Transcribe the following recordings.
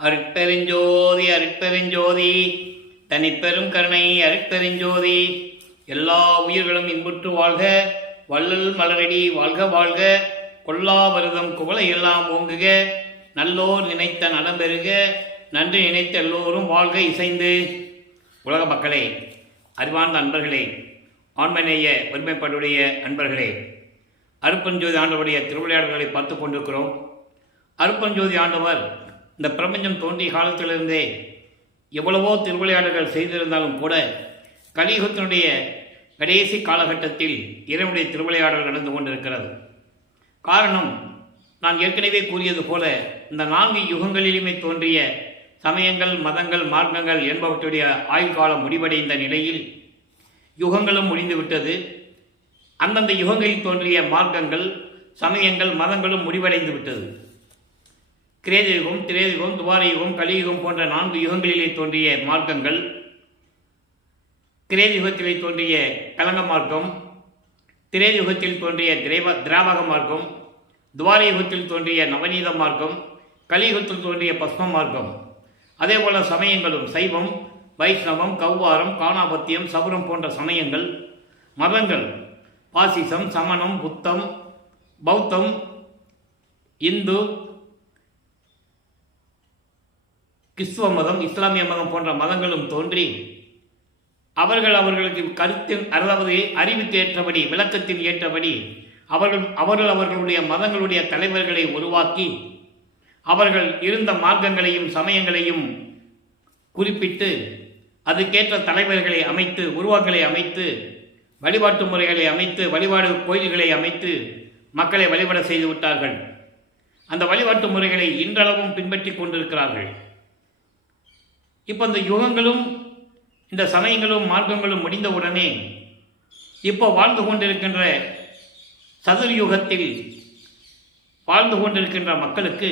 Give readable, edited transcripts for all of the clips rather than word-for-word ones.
அருட்பெருஞ்சோதி அருட்பெருஞ்சோதி தனிப்பெரும் கருணை அருட்பெருஞ்சோதி. எல்லா உயிர்களும் இன்புற்று வாழ்க, வள்ளல் மலரடி வாழ்க வாழ்க, கொல்லா வருதம் குவளை எல்லாம் ஓங்குக, நல்லோர் நினைத்த நலம் பெறுக, நன்றி நினைத்த எல்லோரும் வாழ்க இசைந்து. உலக மக்களே, அறிவார்ந்த அன்பர்களே, ஆண்மநேய ஒருமைப்பாடுடைய அன்பர்களே, அருட்பெருஞ்சோதி ஆண்டவருடைய திருவிளையாடல்களை பார்த்து கொண்டிருக்கிறோம். அருட்பெருஞ்சோதி ஆண்டவர் இந்த பிரபஞ்சம் தோன்றிய காலத்திலிருந்தே எவ்வளவோ திருவிளையாடல்கள் செய்திருந்தாலும் கூட கலியுகத்தினுடைய கடைசி காலகட்டத்தில் இறைவனுடைய திருவிளையாடல் நடந்து கொண்டிருக்கிறது. காரணம், நான் ஏற்கனவே கூறியது போல இந்த 4 யுகங்களிலுமே தோன்றிய சமயங்கள், மதங்கள், மார்க்கங்கள் என்பவற்றுடைய ஆயுள் காலம் முடிவடைந்த நிலையில் யுகங்களும் முடிந்துவிட்டது. அந்தந்த யுகங்களில் தோன்றிய மார்க்கங்கள், சமயங்கள், மதங்களும் முடிவடைந்து விட்டது. கிரேதயுகம், திரேதயுகம், துவாரயுகம், கலியுகம் போன்ற 4 யுகங்களிலே தோன்றிய மார்க்கங்கள், கிரேதயுகத்திலே தோன்றிய கலங்க மார்க்கம், திரேதயுகத்தில் தோன்றிய திராவக மார்க்கம், துவாரயுகத்தில் தோன்றிய நவநீத மார்க்கம், கலியுகத்தில் தோன்றிய பஸ்ம மார்க்கம். அதே போல சமயங்களும் சைவம், வைஷ்ணவம், கௌவாரம், காணாபத்தியம், சபுரம் போன்ற சமயங்கள், மதங்கள் பாசிசம், சமணம், புத்தம், பௌத்தம், இந்து, கிறிஸ்துவ மதம், இஸ்லாமிய மதம் போன்ற மதங்களும் தோன்றி அவர்களுக்கு கருத்தின், அதாவது அறிவுக்கு ஏற்றபடி, விளக்கத்தில் ஏற்றபடி அவர்களுடைய மதங்களுடைய தலைவர்களை உருவாக்கி அவர்கள் இருந்த மார்க்கங்களையும் சமயங்களையும் குறிப்பிட்டு அதுக்கேற்ற தலைவர்களை அமைத்து, உருவங்களை அமைத்து, வழிபாட்டு முறைகளை அமைத்து, வழிபாடு கோயில்களை அமைத்து மக்களை வழிபட செய்து விட்டார்கள். அந்த வழிபாட்டு முறைகளை இன்றளவும் பின்பற்றி கொண்டிருக்கிறார்கள். இப்போ இந்த யுகங்களும் இந்த சமயங்களும் மார்க்கங்களும் முடிந்தவுடனே இப்போ வாழ்ந்து கொண்டிருக்கின்ற சதுர்யுகத்தில் வாழ்ந்து கொண்டிருக்கின்ற மக்களுக்கு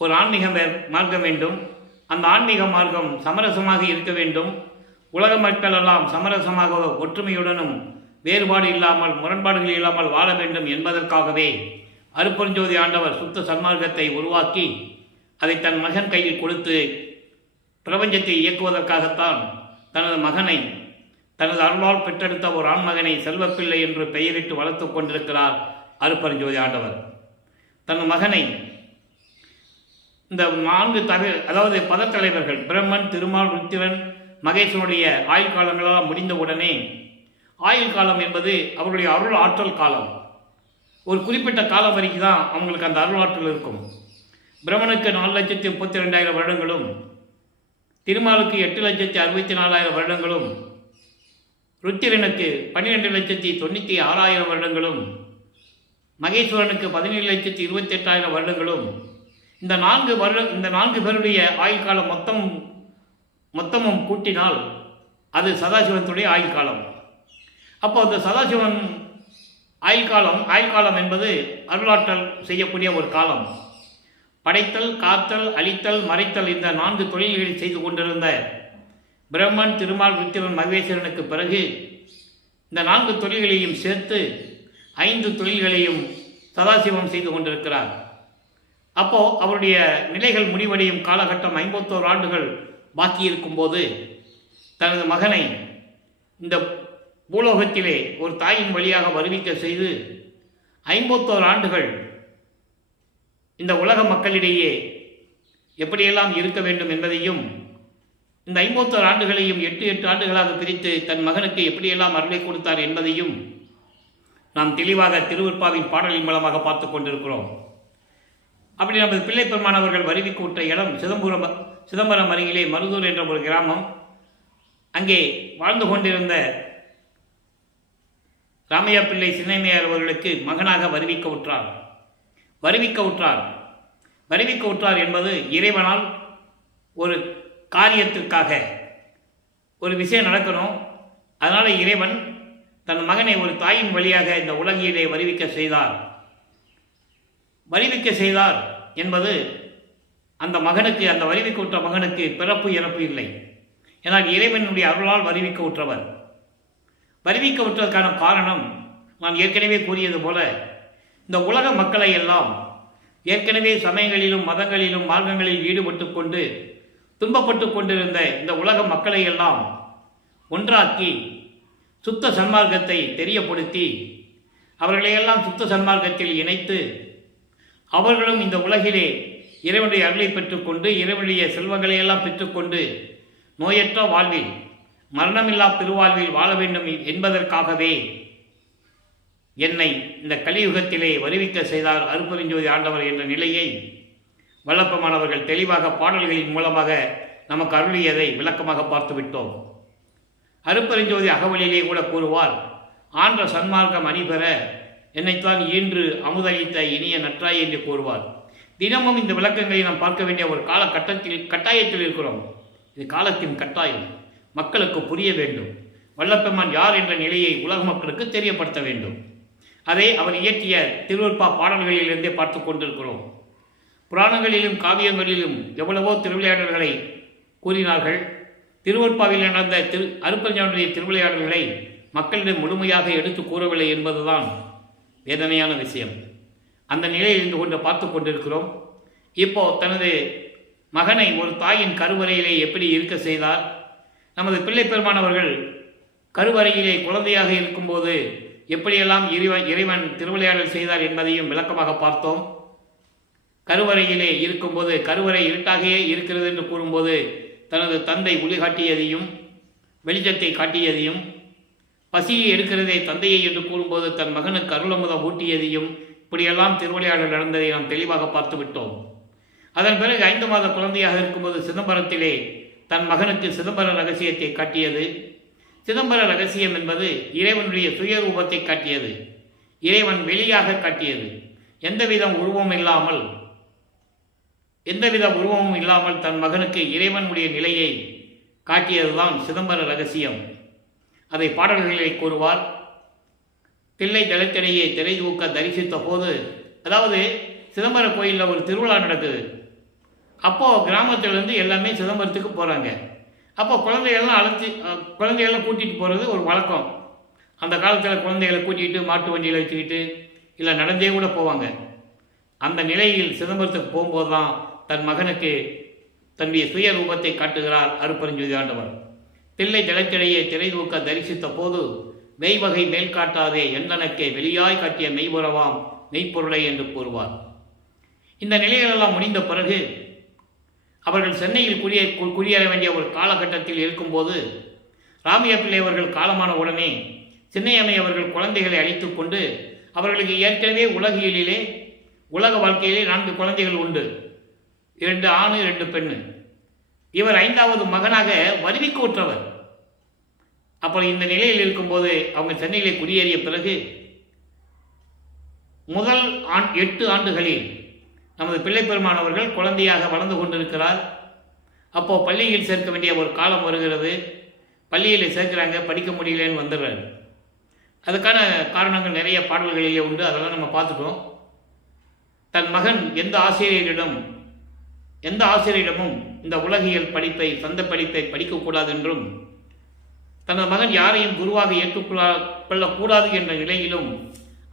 ஒரு ஆன்மீக மார்க்கம் வேண்டும். அந்த ஆன்மீக மார்க்கம் சமரசமாக இருக்க வேண்டும். உலக மக்கள் எல்லாம் சமரசமாக ஒற்றுமையுடனும் வேறுபாடு இல்லாமல், முரண்பாடுகள் இல்லாமல் வாழ வேண்டும் என்பதற்காகவே அருட்பெருஞ்சோதி ஆண்டவர் சுத்த சன்மார்க்கத்தை உருவாக்கி அதை தன் மகன் கையில் கொடுத்து பிரபஞ்சத்தை இயக்குவதற்காகத்தான் தனது மகனை, தனது அருளால் பெற்றெடுத்த ஒரு ஆண்மகனை செல்வப்பிள்ளை என்று பெயரிட்டு வளர்த்து கொண்டிருக்கிறார் அருட்பெருஞ்சோதி ஆண்டவர். தன் மகனை இந்த 4 அதாவது பதத்தலைவர்கள் பிரம்மன், திருமால், ருத்திரன், மகேசனுடைய ஆயுள் காலங்களால் முடிந்தவுடனே, ஆயுள் காலம் என்பது அவருடைய அருள் ஆற்றல் காலம். ஒரு குறிப்பிட்ட காலம் வரைக்கும் தான் அவங்களுக்கு அந்த அருள் ஆற்றல் இருக்கும். பிரம்மனுக்கு 4,32,000 வருடங்களும், திருமாலுக்கு 8,64,400 வருடங்களும், ருத்திரனுக்கு 12,96,000 வருடங்களும், மகேஸ்வரனுக்கு 17,28,000 வருடங்களும். இந்த 4 பேருடைய ஆயுள் காலம் மொத்தமும் கூட்டினால் அது சதாசிவனுடைய ஆயுள் காலம். அப்போ அந்த சதாசிவன் ஆயுள் காலம் என்பது அருளாற்றல் செய்யக்கூடிய ஒரு காலம். படைத்தல், காத்தல், அழித்தல், மறைத்தல் இந்த 4 தொழில்களை செய்து கொண்டிருந்த பிரம்மன், திருமால், ருத்திரன், மகேஸ்வரனுக்கு பிறகு இந்த 4 தொழில்களையும் சேர்த்து 5 தொழில்களையும் சதாசிவம் செய்து கொண்டிருக்கிறார். அப்போ அவருடைய நிலைகள் முடிவடையும் காலகட்டம் 51 ஆண்டுகள் பாக்கி இருக்கும்போது தனது மகனை இந்த பூலோகத்திலே ஒரு தாயின் வழியாக வருவிக்க செய்து 51 ஆண்டுகள் இந்த உலக மக்களிடையே எப்படியெல்லாம் இருக்க வேண்டும் என்பதையும், இந்த 51 ஆண்டுகளையும் 8 ஆண்டுகளாக பிரித்து தன் மகனுக்கு எப்படியெல்லாம் அருளை கொடுத்தார் என்பதையும் நாம் தெளிவாக திருவிற்பாவின் பாடலின் மூலமாக பார்த்து கொண்டிருக்கிறோம். அப்படி நமது பிள்ளை பெருமானவர்கள் வருவிக்க விட்ட இடம் சிதம்பரம் அருகிலே மருதூர் என்ற ஒரு கிராமம். அங்கே வாழ்ந்து கொண்டிருந்த ராமையா பிள்ளை சின்னைமையார் அவர்களுக்கு மகனாக வருவிக்க உற்றார் என்பது இறைவனால் ஒரு காரியத்திற்காக ஒரு விஷயம் நடக்கணும். அதனால் இறைவன் தன் மகனை ஒரு தாயின் வழியாக இந்த உலகிலே வருவிக்க செய்தார் என்பது அந்த மகனுக்கு, அந்த வருவிக்க உற்ற மகனுக்கு பிறப்பு இறப்பு இல்லை. ஏனால் இறைவனுடைய அருளால் வருவிக்க உற்றதற்கான காரணம் நான் ஏற்கனவே கூறியது போல இந்த உலக மக்களை எல்லாம் ஏற்கனவே சமயங்களிலும் மதங்களிலும் மார்க்கங்களில் ஈடுபட்டு கொண்டு துன்பப்பட்டு கொண்டிருந்த இந்த உலக மக்களை எல்லாம் ஒன்றாக்கி சுத்த சன்மார்க்கத்தை தெரியப்படுத்தி அவர்களையெல்லாம் சுத்த சன்மார்க்கத்தில் இணைத்து அவர்களும் இந்த உலகிலே இறைவனுடைய அருளை பெற்றுக்கொண்டு இறைவனுடைய செல்வங்களை எல்லாம் பெற்றுக்கொண்டு நோயற்ற வாழ்வில் மரணமில்லா பெருவாழ்வில் வாழ வேண்டும் என்பதற்காகவே என்னை இந்த கலியுகத்திலே வருவிக்க செய்தார் அருட்பெருஞ்சோதி ஆண்டவர் என்ற நிலையை வல்லப்பமானவர்கள் தெளிவாக பாடல்களின் மூலமாக நமக்கு அருளியதை விளக்கமாக பார்த்துவிட்டோம். அருட்பெருஞ்சோதி அகவலிலே கூட கூறுவார், ஆன்ற சன்மார்க்கம் அணிபெற என்னைத்தான் ஈன்று அமுதளித்த இனிய நற்றாய் என்று கூறுவார். தினமும் இந்த விளக்கங்களை நாம் பார்க்க வேண்டிய ஒரு கட்டாயத்தில் இருக்கிறோம். இது காலத்தின் கட்டாயம். மக்களுக்கு புரிய வேண்டும். வல்லப்பெருமான் யார் என்ற நிலையை உலக மக்களுக்கு தெரியப்படுத்த வேண்டும். அதை அவர் இயற்றிய திருவருட்பா பாடல்களிலிருந்தே பார்த்து கொண்டிருக்கிறோம். புராணங்களிலும் காவியங்களிலும் எவ்வளவோ திருவிளையாடல்களை கூறினார்கள். திருவருட்பாவில் நடந்த அருட்பெருஞ்சோதியுடைய திருவிளையாடல்களை மக்களிடம் முழுமையாக எடுத்து கூறவில்லை என்பதுதான் வேதனையான விஷயம். அந்த நிலையில் இருந்து கொண்டு பார்த்து கொண்டிருக்கிறோம். இப்போ தனது மகனை ஒரு தாயின் கருவறையிலே எப்படி இருக்க செய்தார், நமது பிள்ளை பெருமானவர்கள் கருவறையிலே குழந்தையாக இருக்கும்போது எப்படியெல்லாம் இறைவன் திருவிளையாடல் செய்தார் என்பதையும் விளக்கமாக பார்த்தோம். கருவறையிலே இருக்கும்போது கருவறை இருட்டாகவே இருக்கிறது என்று கூறும்போது தனது தந்தை ஒளி காட்டியதையும் வெளிச்சத்தை காட்டியதையும், பசியை எடுக்கிறதே தந்தையை என்று கூறும்போது தன் மகனுக்கு அருளமுதம் ஊட்டியதையும், இப்படியெல்லாம் திருவிளையாடல் நடந்ததை நாம் தெளிவாக பார்த்து விட்டோம். அதன் பிறகு 5 மாத குழந்தையாக இருக்கும்போது சிதம்பரத்திலே தன் மகனுக்கு சிதம்பர ரகசியத்தை காட்டியது. சிதம்பர ரகசியம் என்பது இறைவனுடைய சுயரூபத்தை காட்டியது. இறைவன் வெளியாக காட்டியது. எந்தவித உருவமும் இல்லாமல் தன் மகனுக்கு இறைவனுடைய நிலையை காட்டியதுதான் சிதம்பர ரகசியம். அதை பாடல்களை கூறுவார். தில்லை தலத்திடையே திரை தூக்க தரிசித்த போது, அதாவது சிதம்பர கோயிலில் ஒரு திருவிழா நடக்குது. அப்போது கிராமத்திலேருந்து எல்லாமே சிதம்பரத்துக்கு போகிறாங்க. அப்போ குழந்தைகள்லாம் கூட்டிகிட்டு போகிறது ஒரு வழக்கம். அந்த காலத்தில் குழந்தைகளை கூட்டிகிட்டு மாட்டு வண்டியில் வச்சுக்கிட்டு இல்லை நடந்தே கூட போவாங்க. அந்த நிலையில் சிதம்பரத்துக்கு போகும்போது தான் தன் மகனுக்கு தன்னுடைய சுய ரூபத்தை காட்டுகிறார் அருட்பெருஞ்சோதி ஆண்டவர். தில்லை ஜலத்திடையே திரை தூக்க தரிசித்த போது மெய்வகை மேல் காட்டாதே எந்தனக்கே வெளியாய் காட்டிய மெய்புறவாம் மெய்ப்பொருளை என்று கூறுவார். இந்த நிலைகளெல்லாம் முடிந்த பிறகு அவர்கள் சென்னையில் குடியேற வேண்டிய ஒரு காலகட்டத்தில் இருக்கும்போது ராமையா பிள்ளை அவர்கள் காலமான உடனே சின்னையம்மை அவர்கள் குழந்தைகளை அழைத்து கொண்டு, அவர்களுக்கு ஏற்கனவே உலக வாழ்க்கையிலே 4 குழந்தைகள் உண்டு, 2 ஆண் 2 பெண். இவர் 5வது மகனாக வருவிக்கு உற்றவர். அப்போ இந்த நிலையில் இருக்கும்போது அவங்க சென்னையிலே குடியேறிய பிறகு முதல் 8 ஆண்டுகளில் நமது பிள்ளை பெருமானவர்கள் குழந்தையாக வளர்ந்து கொண்டிருக்கிறார். அப்போது பள்ளியில் சேர்க்க வேண்டிய ஒரு காலம் வருகிறது. பள்ளியில் சேர்க்கிறாங்க, படிக்க முடியலன்னு வந்துடுறாரு. அதுக்கான காரணங்கள் நிறைய பாடல்களிலே உண்டு, அதெல்லாம் நம்ம பார்த்துட்டோம். தன் மகன் எந்த ஆசிரியரிடமும் இந்த உலகியல் படிப்பை சொந்த படிப்பை படிக்கக்கூடாது என்றும், தனது மகன் யாரையும் குருவாக ஏற்றுக்கொள்ளக்கூடாது என்ற நிலையிலும்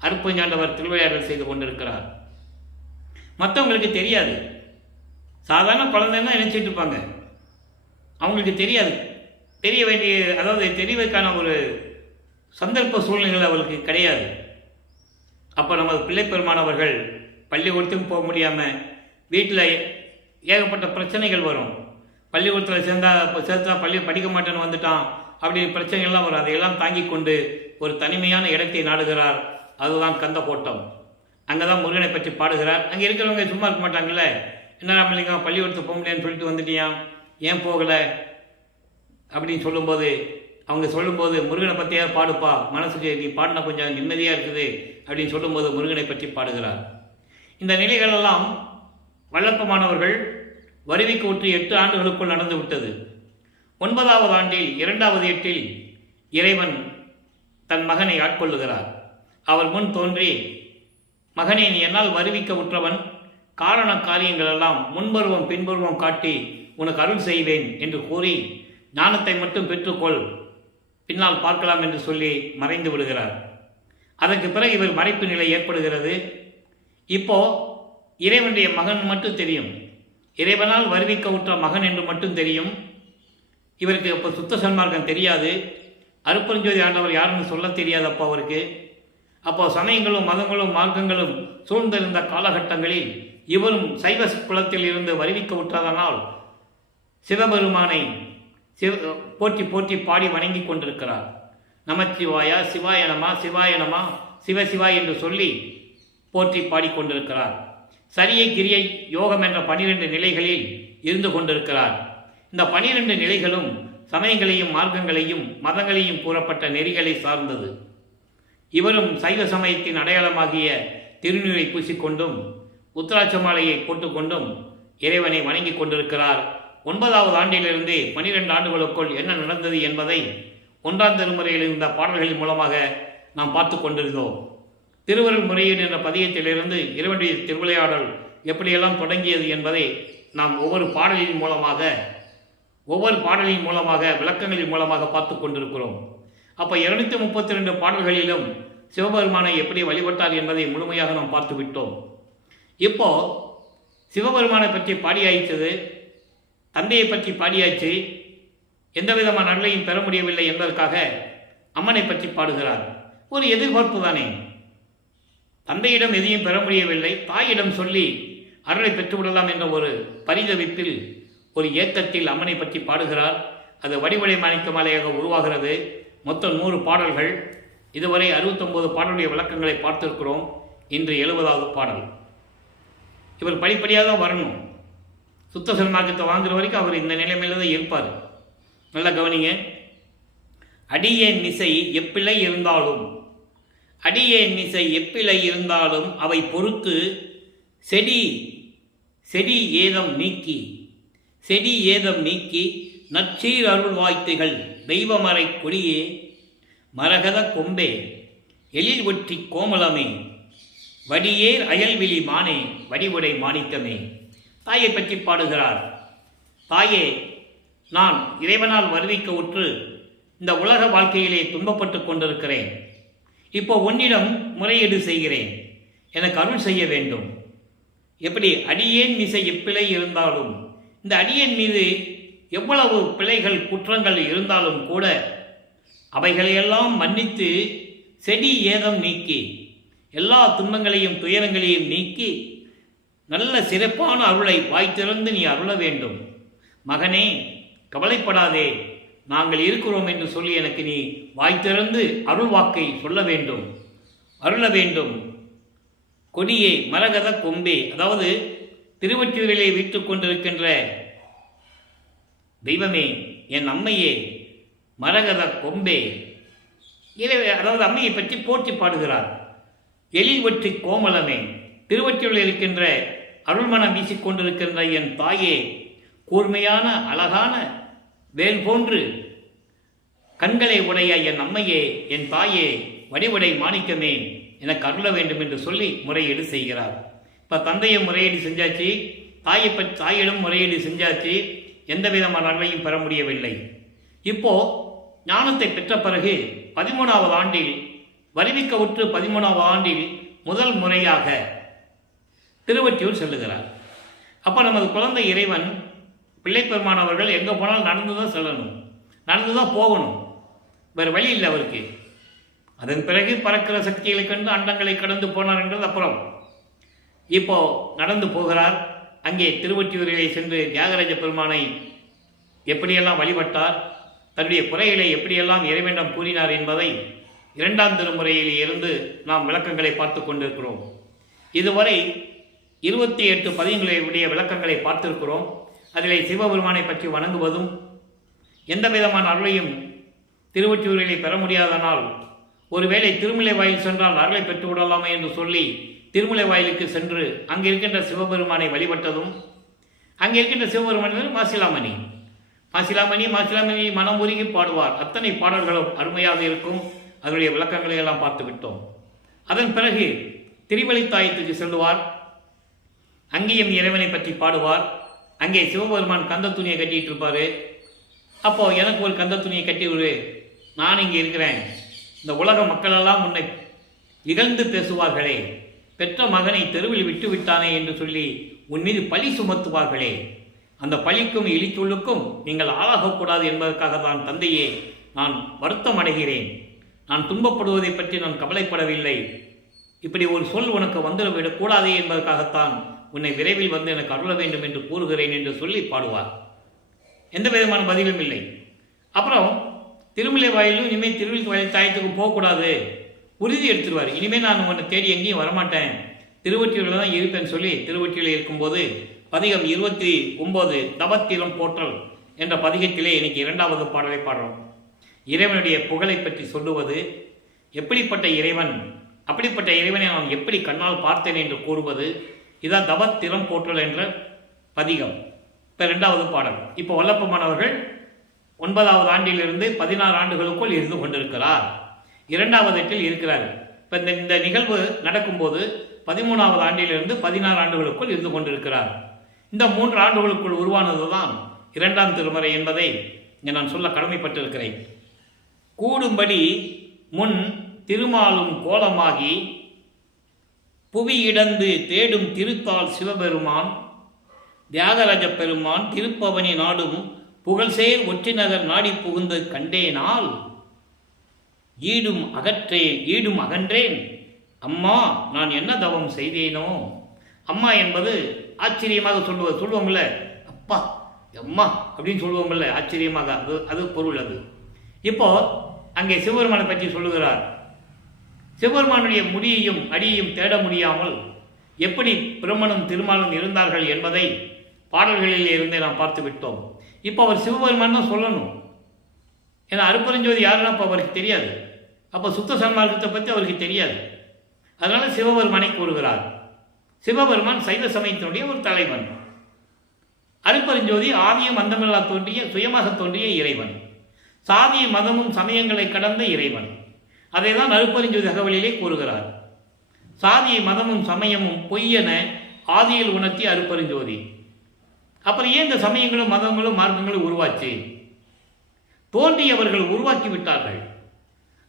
அருட்பெருஞ்சாண்டவர் திருவிளையாடல் செய்து கொண்டிருக்கிறார். மற்றவங்களுக்கு தெரியாது. சாதாரண குழந்தைன்னா நினைச்சிட்டு இருப்பாங்க. அவங்களுக்கு தெரியாது. தெரியவதற்கான ஒரு சந்தர்ப்ப சூழ்நிலைகள் அவர்களுக்கு கிடையாது. அப்போ நமது பிள்ளை பெருமானவர்கள் பள்ளிக்கூடத்துக்கு போக முடியாமல் வீட்டில் ஏகப்பட்ட பிரச்சனைகள் வரும். பள்ளிக்கூடத்தில் சேர்த்தா பள்ளி படிக்க மாட்டேன்னு வந்துட்டான், அப்படி பிரச்சனைகள்லாம் வரும். அதையெல்லாம் தாங்கி கொண்டு ஒரு தனிமையான இடத்தை நாடுகிறார். அதுதான் கந்த கோட்டம். அங்கே தான் முருகனை பற்றி பாடுகிறார். அங்கே இருக்கிறவங்க சும்மா இருக்க மாட்டாங்கல்ல, என்ன பிள்ளைங்க பள்ளிக்கூடத்துக்கு போக முடியாதுன்னு சொல்லிட்டு வந்துட்டியான், ஏன் போகலை அப்படின்னு சொல்லும்போது முருகனை பற்றியாக பாடுப்பா, மனசுக்கு நீ பாடினா கொஞ்சம் நிம்மதியாக இருக்குது அப்படின்னு சொல்லும்போது முருகனை பற்றி பாடுகிறார். இந்த நிலைகளெல்லாம் வல்லப்பமானவர்கள் வருவிக்கு உற்று 8 ஆண்டுகளுக்குள் நடந்து விட்டது. 9வது ஆண்டில் 2வது எட்டில் இறைவன் தன் மகனை ஆட்கொள்ளுகிறார். அவர் முன் தோன்றி, மகனே, நீ என்னால் வருவிக்க உற்றவன், காரண காரியங்களெல்லாம் முன்பருவம் பின்பருவம் காட்டி உனக்கு அருள் செய்வேன் என்று கூறி, ஞானத்தை மட்டும் பெற்றுக்கொள், பின்னால் பார்க்கலாம் என்று சொல்லி மறைந்து விடுகிறார். அதற்கு பிறகு இவர் மறைப்பு நிலை ஏற்படுகிறது. இப்போ இறைவனுடைய மகன் மட்டும் தெரியும். இறைவனால் வருவிக்க உற்ற மகன் என்று மட்டும் தெரியும். இவருக்கு அப்போ சுத்த சன்மார்க்கம் தெரியாது. அருப்பெருஞ்சோதி ஆண்டவர் யாருன்னு சொல்ல தெரியாது அப்போ அவருக்கு. அப்போ சமயங்களும் மதங்களும் மார்க்கங்களும் சூழ்ந்திருந்த காலகட்டங்களில் இவரும் சைவ குலத்தில் இருந்து வருவிக்க உற்றதனால் சிவபெருமானை போற்றி போற்றி பாடி வணங்கி கொண்டிருக்கிறார். நமச்சிவாயா, சிவாய நம, சிவாய நம, சிவசிவா என்று சொல்லி போற்றி பாடிக்கொண்டிருக்கிறார். சரியை, கிரியை, யோகம் என்ற 12 நிலைகளில் இருந்து கொண்டிருக்கிறார். இந்த 12 நிலைகளும் சமயங்களையும் மார்க்கங்களையும் மதங்களையும் கூறப்பட்ட நெறிகளை சார்ந்தது. இவரும் சைவ சமயத்தின் அடையாளமாகிய திருநீரை பூசிக்கொண்டும் உத்திராட்ச மாலையை போட்டுக்கொண்டும் இறைவனை வணங்கி கொண்டிருக்கிறார். 9வது ஆண்டிலிருந்து 12 ஆண்டுகளுக்குள் என்ன நடந்தது என்பதை 1ஆம் திருமுறையில் இருந்த பாடல்களின் மூலமாக நாம் பார்த்து கொண்டிருந்தோம். திருவருள் முறையீடு என்ற பதியத்திலிருந்து இறைவனுடைய திருவிளையாடல் எப்படியெல்லாம் தொடங்கியது என்பதை நாம் ஒவ்வொரு பாடலின் மூலமாக விளக்கங்களின் மூலமாக பார்த்து கொண்டிருக்கிறோம். அப்போ 232 பாடல்களிலும் சிவபெருமானை எப்படி வழிபட்டார் என்பதை முழுமையாக நாம் பார்த்து விட்டோம். இப்போ சிவபெருமானை பற்றி பாடியாயிற்றது, தந்தையை பற்றி பாடியாச்சு, எந்த விதமான நன்மையும் பெற முடியவில்லை என்பதற்காக அம்மனை பற்றி பாடுகிறார். ஒரு எதிர்பார்ப்பு தானே. தந்தையிடம் எதையும் பெற முடியவில்லை, தாயிடம் சொல்லி அருளை பெற்றுவிடலாம் என்ற ஒரு பரிதவிப்பில், ஒரு ஏக்கத்தில் அம்மனை பற்றி பாடுகிறார். அது வடிவடை மாணிக்க மாலையாக உருவாகிறது. மொத்தம் 100 பாடல்கள். இதுவரை 69 பாடலுடைய விளக்கங்களை பார்த்திருக்கிறோம். இன்று 70வது பாடல். இவர் படிப்படியாக தான் வரணும். சுத்த சன்மார்க்கத்தை வாங்குற வரைக்கும் அவர் இந்த நிலைமையில தான் இருப்பார். நல்லா கவனிங்க. அடியேன் மிசை எப்பிழை இருந்தாலும், அடியேன் மிசை எப்பிழை இருந்தாலும் அவை பொறுத்து செடி ஏதம் நீக்கி, செடி ஏதம் நீக்கி நற்சீர் அருள் வாய்த்துகள் தெய்வமறை கொடியே, மரகத கொம்பே, எழில் ஒற்றி கோமலமே, வடியேர் அயல்விழி மானே, வடிவுடை மாணிக்கமே. தாயை பற்றி பாடுகிறார். தாயே, நான் இறைவனால் வருவிக்க உற்று இந்த உலக வாழ்க்கையிலே துன்பப்பட்டு கொண்டிருக்கிறேன். இப்போ உன்னிடம் முறையீடு செய்கிறேன், எனக்கு அருள் செய்ய வேண்டும். எப்படி? அடியேன் மிசை எப்பிழை இருந்தாலும், இந்த அடியேன் மீது எவ்வளவு பிழைகள் குற்றங்கள் இருந்தாலும் கூட அவைகளையெல்லாம் மன்னித்து செடி ஏதம் நீக்கி, எல்லா துன்பங்களையும் துயரங்களையும் நீக்கி நல்ல சிறப்பான அருளை வாய்த்திறந்து நீ அருள வேண்டும். மகனே, கவலைப்படாதே, நாங்கள் இருக்கிறோம் என்று சொல்லி எனக்கு நீ வாய்த்திறந்து அருள் வாக்கை சொல்ல வேண்டும், அருள வேண்டும். கொடியே, மரகத கொம்பே, அதாவது திருவொற்றியூரிலே வீட்டுக் கொண்டிருக்கின்ற தெய்வமே, என் அம்மையே, மரகத கொம்பே. அதாவது அம்மையை பற்றி போற்றி பாடுகிறார். எழில் ஒற்றி கோமலமே, திருவொற்றியூரில் இருக்கின்ற அருள்மனம் வீசிக்கொண்டிருக்கின்ற என் தாயே, கூர்மையான அழகான வேல் போன்று கண்களை உடைய என் அம்மையே, என் தாயே, வடிவுடை மாணிக்கமே, எனக்கு அருள வேண்டும் என்று சொல்லி முறையீடு செய்கிறார். இப்போ தந்தையை முறையீடு செஞ்சாச்சு, தாயிடம் முறையீடு செஞ்சாச்சு, எந்த விதமான அருளையும் பெற முடியவில்லை. இப்போ ஞானத்தை பெற்ற பிறகு 13வது ஆண்டில் வருவிக்க உற்று 13வது ஆண்டில் முதல் முறையாக திருவொற்றியூர் செல்லுகிறார். அப்போ நமது குழந்தை இறைவன் பிள்ளைப்பெருமான் அவர்கள் எங்கே போனாலும் நடந்து தான் செல்லணும், நடந்து தான் போகணும், வேறு வழி இல்லை அவருக்கு. அதன் பிறகு பறக்கிற சக்திகளை கண்டு அண்டங்களை கடந்து போனார் என்றது அப்புறம். இப்போ நடந்து போகிறார். அங்கே திருவொற்றியூரிலே சென்று தியாகராஜ பெருமானை எப்படியெல்லாம் வழிபட்டார், தன்னுடைய குறைகளை எப்படியெல்லாம் இறைவனிடம் கூறினார் என்பதை 2ஆம் திருமுறையில் இருந்து நாம் விளக்கங்களை பார்த்து கொண்டிருக்கிறோம். இதுவரை 28 பதியங்களுடைய விளக்கங்களை பார்த்திருக்கிறோம். அதிலே சிவபெருமானை பற்றி வணங்குவதும், எந்த விதமான அருளையும் திருவொற்றியூரிலே பெற முடியாதனால் ஒருவேளை திருமலை வாயில் சென்றால் அருளை பெற்றுவிடலாமே என்று சொல்லி திருமலை வாயிலுக்கு சென்று அங்கே இருக்கின்ற சிவபெருமானை வழிபட்டதும், அங்கே இருக்கின்ற சிவபெருமான் மாசிலாமணி மனம் உருகி பாடுவார். அத்தனை பாடல்களும் அருமையாக இருக்கும். அதனுடைய விளக்கங்களை எல்லாம் பார்த்து விட்டோம். அதன் பிறகு திருவழித்தாயத்துக்கு செல்லுவார். அங்கேயும் இறைவனை பற்றி பாடுவார். அங்கே சிவபெருமான் கந்த துணியை கட்டிட்டு இருப்பார். அப்போ எனக்கு ஒரு கந்த துணியை கட்டி விடு, நான் இங்கே இருக்கிறேன், இந்த உலக மக்களெல்லாம் உன்னை இகழ்ந்து பேசுவார்களே, பெற்ற மகனை தெருவில் விட்டு விட்டானே என்று சொல்லி உன் மீது பழி சுமத்துவார்களே, அந்த பழிக்கும் இழிச்சொல்லுக்கும் நீங்கள் ஆளாகக்கூடாது என்பதற்காக தான் தந்தையே நான் வருத்தம் அடைகிறேன். நான் துன்பப்படுவதை பற்றி நான் கவலைப்படவில்லை. இப்படி ஒரு சொல் உனக்கு வந்துவிடக்கூடாது என்பதற்காகத்தான் உன்னை விரைவில் வந்து எனக்கு அருள வேண்டும் என்று கூறுகிறேன் என்று சொல்லி பாடுவார். எந்த விதமான பதிலும் இல்லை. அப்புறம் திருமலை வாயிலும் இனிமேல் திருவில் தாயத்துக்கு போகக்கூடாது உறுதி எடுத்துருவார். இனிமேல் நான் உன்னை தேடி எங்கேயும் வரமாட்டேன், திருவொற்றியூரில் தான் இருப்பேன்னு சொல்லி திருவொற்றியூரில் இருக்கும்போது பதிகம் 29 தவத்திரம் போற்றல் என்ற பதிகத்திலே இன்னைக்கு 2வது பாடலை பாடுறோம். இறைவனுடைய புகழை பற்றி சொல்லுவது, எப்படிப்பட்ட இறைவன், அப்படிப்பட்ட இறைவனை நான் எப்படி கண்ணால் பார்த்தேன் என்று கூறுவது, இதான் தவத்திறம் போற்றல் என்ற பதிகம். இப்போ 2வது பாடல். இப்போ வல்லப்பமானவர்கள் 9வது ஆண்டிலிருந்து 16 ஆண்டுகளுக்குள் இருந்து கொண்டிருக்கிறார். 2வது எட்டில் இருக்கிறார். இப்போ இந்த நிகழ்வு நடக்கும்போது 13வது ஆண்டிலிருந்து 16 ஆண்டுகளுக்குள் இருந்து கொண்டிருக்கிறார். இந்த 3 ஆண்டுகளுக்குள் உருவானது தான் 2ஆம் திருமறை என்பதை இங்கே நான் சொல்ல கடமைப்பட்டிருக்கிறேன். கூடும்படி முன் திருமாலும் கோலமாகி புவி இடந்து தேடும் திருத்தாள் சிவபெருமான் தியாகராஜ பெருமான் திருப்பவனி நாடும் புகழ்சேர் ஒற்றிநகர் நாடி புகுந்து கண்டேனால் ஈடும் அகன்றேன். அம்மா நான் என்ன தவம் செய்தேனோ. அம்மா என்பது ஆச்சரியமாக சொல்லுவோம்ல, அப்பா அம்மா அப்படின்னு சொல்லுவோம்ல ஆச்சரியமாக, அது பொருள். அது இப்போ அங்கே சிவபெருமானை பற்றி சொல்லுகிறார். சிவபெருமானுடைய முடியையும் அடியையும் தேட முடியாமல் எப்படி பிரம்மனும் திருமாலும் இருந்தார்கள் என்பதை பாடல்களில் இருந்தே நாம் பார்த்து விட்டோம். இப்போ அவர் சிவபெருமான் தான் சொல்லணும். ஏன்னா அருப்பெருஞ்சோதி யாருன்னா இப்போ அவருக்கு தெரியாது. அப்போ சுத்த சன்மார்க்கத்தை பற்றி அவருக்கு தெரியாது. அதனால சிவபெருமானை கூறுகிறார். சிவபெருமான் சைவ சமயத்தினுடைய ஒரு தலைவன். அருப்பெருஞ்சோதி ஆதியும் அந்தமில்லா தோன்றிய சுயமாக தோன்றிய இறைவன், சாதிய மதமும் சமயங்களை கடந்த இறைவன். அதை தான் அருப்பெருஞ்சோதி தகவலிலே கூறுகிறார். சாதிய மதமும் சமயமும் பொய்யென ஆதியில் உணர்த்தி அருப்பெருஞ்சோதி. அப்புறம் ஏன் இந்த சமயங்களும் மதங்களும் மார்க்கங்களும் உருவாச்சு? தோன்றியவர்கள் உருவாக்கி விட்டார்கள்.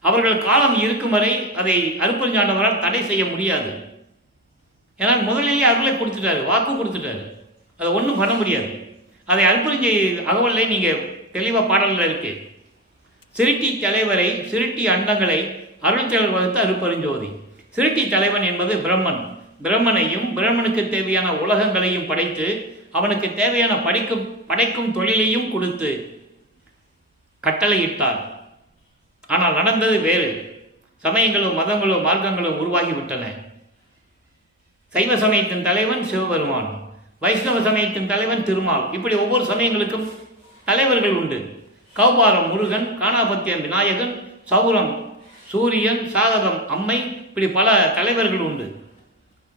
அவர்கள் காலம் இருக்கும் வரை அதை அருப்பெருஞ்சாண்டவரால் தடை செய்ய முடியாது. ஏன்னா முதலிலேயே அருளை கொடுத்துட்டாரு, வாக்கு கொடுத்துட்டாரு, அதை ஒன்றும் பண்ண முடியாது. அதை அருப்பெருஞ்சி அகவலை நீங்கள் தெளிவாக பாடலில் இருக்கு. சிருட்டி தலைவரை சிருட்டி அண்டங்களை அருள் தலைவர் வகுத்த அருப்பெருஞ்சோதி. சிருட்டி தலைவன் என்பது பிரம்மன். பிரம்மனையும் பிரம்மனுக்கு தேவையான உலகங்களையும் படைத்து அவனுக்கு தேவையான படைக்கும் தொழிலையும் கொடுத்து கட்டளையிட்டார். ஆனால் நடந்தது வேறு. சமயங்களும் மதங்களும் மார்க்கங்களும் உருவாகிவிட்டன. சைவ சமயத்தின் தலைவன் சிவபெருமான், வைஷ்ணவ சமயத்தின் தலைவன் திருமால். இப்படி ஒவ்வொரு சமயங்களுக்கும் தலைவர்கள் உண்டு. கௌபாரம் முருகன், காணாபத்தியம் விநாயகன், சௌரம் சூரியன், சாகதம் அம்மை, இப்படி பல தலைவர்கள் உண்டு.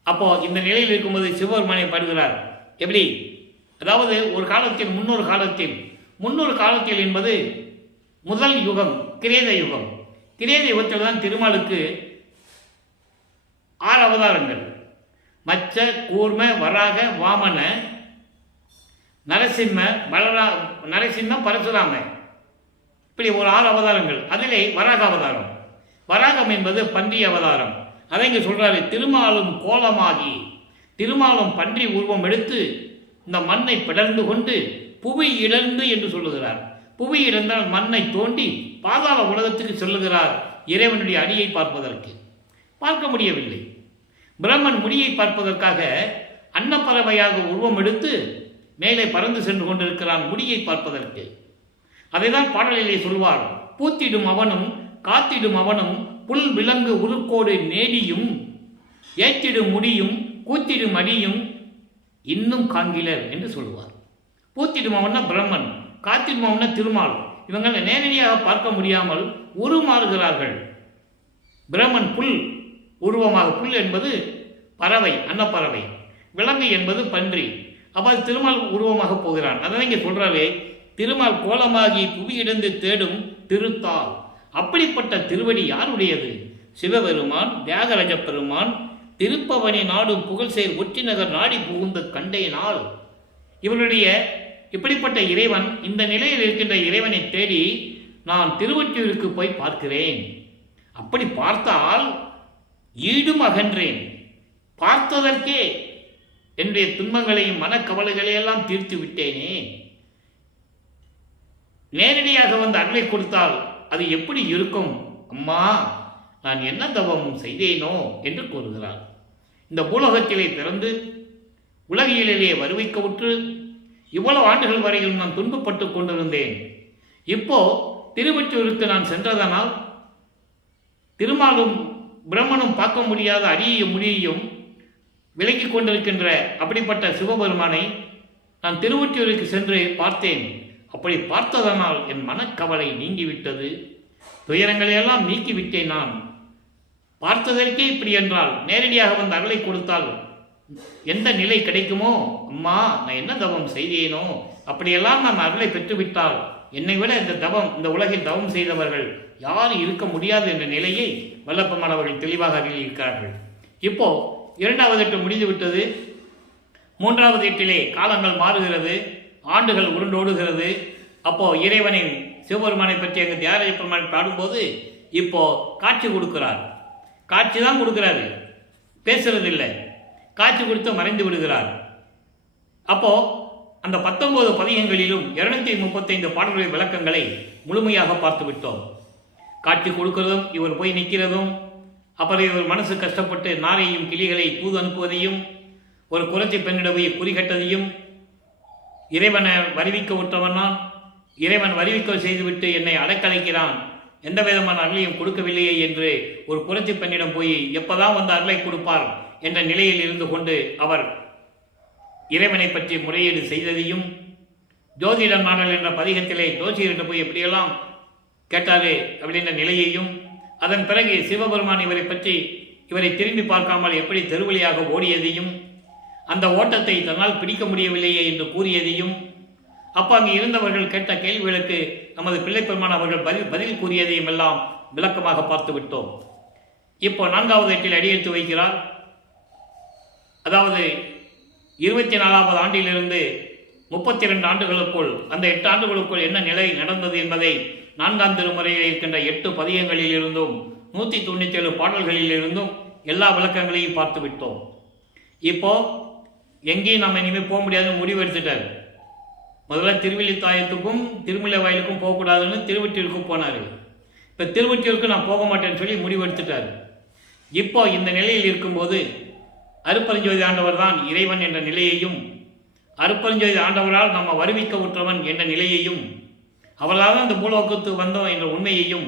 அப்போ இந்த நிலையில் இருக்கும்போது சிவபெருமானை பாடுகிறார். எப்படி? அதாவது ஒரு காலத்தில் முன்னொரு காலத்தில் என்பது முதல் யுகம் கிரேத யுகம். கிரேத யுகத்தில் தான் திருமாலுக்கு 6 அவதாரங்கள். மச்ச, கூர்ம, வராக, வாமன, நரசிம்ம, பரசுராம, இப்படி ஒரு 6 அவதாரங்கள். அதிலே வராக அவதாரம். வராகம் என்பது பன்றி அவதாரம். அதை இங்கே சொல்றாரு. திருமாலும் கோலமாகி, திருமாலும் பன்றி உருவம் எடுத்து இந்த மண்ணை பிளர்ந்து கொண்டு புவி இழந்து என்று சொல்லுகிறார். புவி இழந்தால் மண்ணை தோண்டி பாதாள உலகத்துக்கு சொல்லுகிறார். இறைவனுடைய அடியை பார்ப்பதற்கு பார்க்க முடியவில்லை. பிரம்மன் முடியை பார்ப்பதற்காக அன்னப்பறவையாக உருவம் எடுத்து மேலே பறந்து சென்று கொண்டிருக்கிறான் முடியை பார்ப்பதற்கு. அதைதான் பாடலிலே சொல்வார். பூத்திடும் அவனும் காத்திடும் அவனும் புல் விலங்கு உருக்கோடு நேடியும் ஏற்றிடும் முடியும் கூத்திடும் அடியும் இன்னும் காண்கிலர் என்று சொல்லுவார். பூத்திடும் அவன பிரம்மன், காத்திடும் அவன திருமால். இவங்களை நேரடியாக பார்க்க முடியாமல் உருமாறுகிறார்கள். பிரம்மன் புல் உருவமாக, புல் என்பது பறவை, அன்னப்பறவை, விலங்கு என்பது பன்றி. அப்போ திருமால் உருவமாக போகிறான். அதான் இங்கே சொல்றாரு. திருமால் கோலமாகி புவியிடந்து தேடும் திருத்தாள். அப்படிப்பட்ட திருவடி யாருடையது? சிவபெருமான், தியாகராஜ பெருமான் திருப்பவனி நாடும் புகழ்சேர் ஒற்றிநகர் நாடி புகுந்த கண்டேனால். இவருடைய இப்படிப்பட்ட இறைவன், இந்த நிலையில் இருக்கின்ற இறைவனை தேடி நான் திருவொற்றியூருக்கு போய் பார்க்கிறேன். அப்படி பார்த்தால் ஈடும் அகன்றேன். பார்த்ததற்கே என்னுடைய துன்பங்களையும் மனக்கவலைகளையெல்லாம் தீர்த்து விட்டேனே, நேரடியாக வந்து அருளை கொடுத்தால் அது எப்படி இருக்கும் அம்மா, நான் என்ன தவம் செய்தேனோ என்று கூறுகிறார். இந்த பூலோகத்திலே பிறந்து உலகியலிலே வருவிக்கவுற்று இவ்வளவு ஆண்டுகள் வரையில் நான் துன்பப்பட்டு கொண்டிருந்தேன். இப்போ திருவொற்றியூருக்கு நான் சென்றதனால் திருமாலும் பிரம்மனும் பார்க்க முடியாத அடியையும் முடியையும் விலகிக் கொண்டிருக்கின்ற அப்படிப்பட்ட சிவபெருமானை நான் திருவொற்றியூருக்கு சென்று பார்த்தேன். அப்படி பார்த்ததனால் என் மனக்கவலை நீங்கிவிட்டது, துயரங்களையெல்லாம் நீக்கிவிட்டேன். நான் பார்த்ததற்கே இப்படி என்றால் நேரடியாக வந்து அருளை கொடுத்தால் எந்த நிலை கிடைக்குமோ அம்மா, நான் என்ன தவம் செய்தேனோ அப்படியெல்லாம் நான் அருளை பெற்றுவிட்டால் என்னை விட இந்த உலகில் தவம் செய்தவர்கள் யாரும் இருக்க முடியாது என்ற நிலையை வல்லப்பெருமான் அவர்கள் தெளிவாக அறிவிக்கிறார்கள். இப்போ 2வது எட்டு முடிந்துவிட்டது. 3வது எட்டிலே காலங்கள் மாறுகிறது, ஆண்டுகள் உருண்டோடுகிறது. அப்போ இறைவனின் சிவபெருமானை பற்றி அங்கு தியாகராஜ பெருமான் பாடும்போது இப்போ காட்சி கொடுக்கிறார். காட்சி தான் கொடுக்கிறாரு, பேசுறதில்லை. காட்சி கொடுத்து மறைந்து விடுகிறார். அப்போ அந்த 19 பதிகங்களிலும் 235 பாடல்களின் விளக்கங்களை முழுமையாக பார்த்து விட்டோம். காட்சி கொடுக்கிறதும், இவர் போய் நிற்கிறதும், அப்புறம் இவர் மனசு கஷ்டப்பட்டு நாரையும் கிளிகளை தூது அனுப்புவதையும், ஒரு குறைச்சி பெண்ணிடம் போய் குறிகட்டதையும், இறைவனை வருவிக்க விட்டவன் நான், இறைவன் வருவிக்க செய்துவிட்டு என்னை அடக்கலைக்கிறான், எந்த விதமான அருளையும் கொடுக்கவில்லையே என்று ஒரு புரட்சி பெண்ணிடம் போய் எப்பதான் வந்து அருளை கொடுப்பார் என்ற நிலையில் இருந்து கொண்டு அவர் இறைவனை பற்றி முறையீடு செய்ததையும், ஜோதிடம் நாடல் என்ற பதிகத்திலே ஜோசியர்கிட்ட போய் எப்படியெல்லாம் கேட்டாரு அப்படின்ற நிலையையும், அதன் பிறகு சிவபெருமான் இவரை திரும்பி பார்க்காமல் எப்படி தெருவழியாக ஓடியதையும், அந்த ஓட்டத்தை தன்னால் பிடிக்க முடியவில்லையே என்று கூறியதையும், அப்போ அங்கு இருந்தவர்கள் கேட்ட கேள்விகளுக்கு நமது பிள்ளைப்பெருமான் அவர்கள் பதில் கூறியதையும் எல்லாம் விளக்கமாக பார்த்து விட்டோம். இப்போ 4வது எட்டில் அடியெடுத்து வைக்கிறார். அதாவது 24வது ஆண்டிலிருந்து 32 ஆண்டுகளுக்குள், அந்த 8 ஆண்டுகளுக்குள் என்ன நிலை நடந்தது என்பதை 4ஆம் திருமுறையில் இருக்கின்ற 8 பதிகங்களில் இருந்தும் 197 பாடல்களில் இருந்தும் எல்லா விளக்கங்களையும் பார்த்து விட்டோம். இப்போ எங்கேயும் நம்ம இனிமேல் போக முடியாதுன்னு முடிவு எடுத்துட்டார். முதல்ல திருவில்லித்தாயத்துக்கும் திருமலை வயலுக்கும் போகக்கூடாதுன்னு திருவொற்றியூருக்கும் போனார். இப்போ திருவொற்றியூருக்கு நான் போக மாட்டேன்னு சொல்லி முடிவு எடுத்துட்டார். இப்போ இந்த நிலையில் இருக்கும்போது அருட்பெருஞ்சோதி ஆண்டவர் தான் இறைவன் என்ற நிலையையும், அருட்பெருஞ்சோதி ஆண்டவரால் நம்ம வருவிக்க உற்றவன் என்ற நிலையையும், அவரால் அந்த பூலோகத்து வந்தோம் என்ற உண்மையையும்,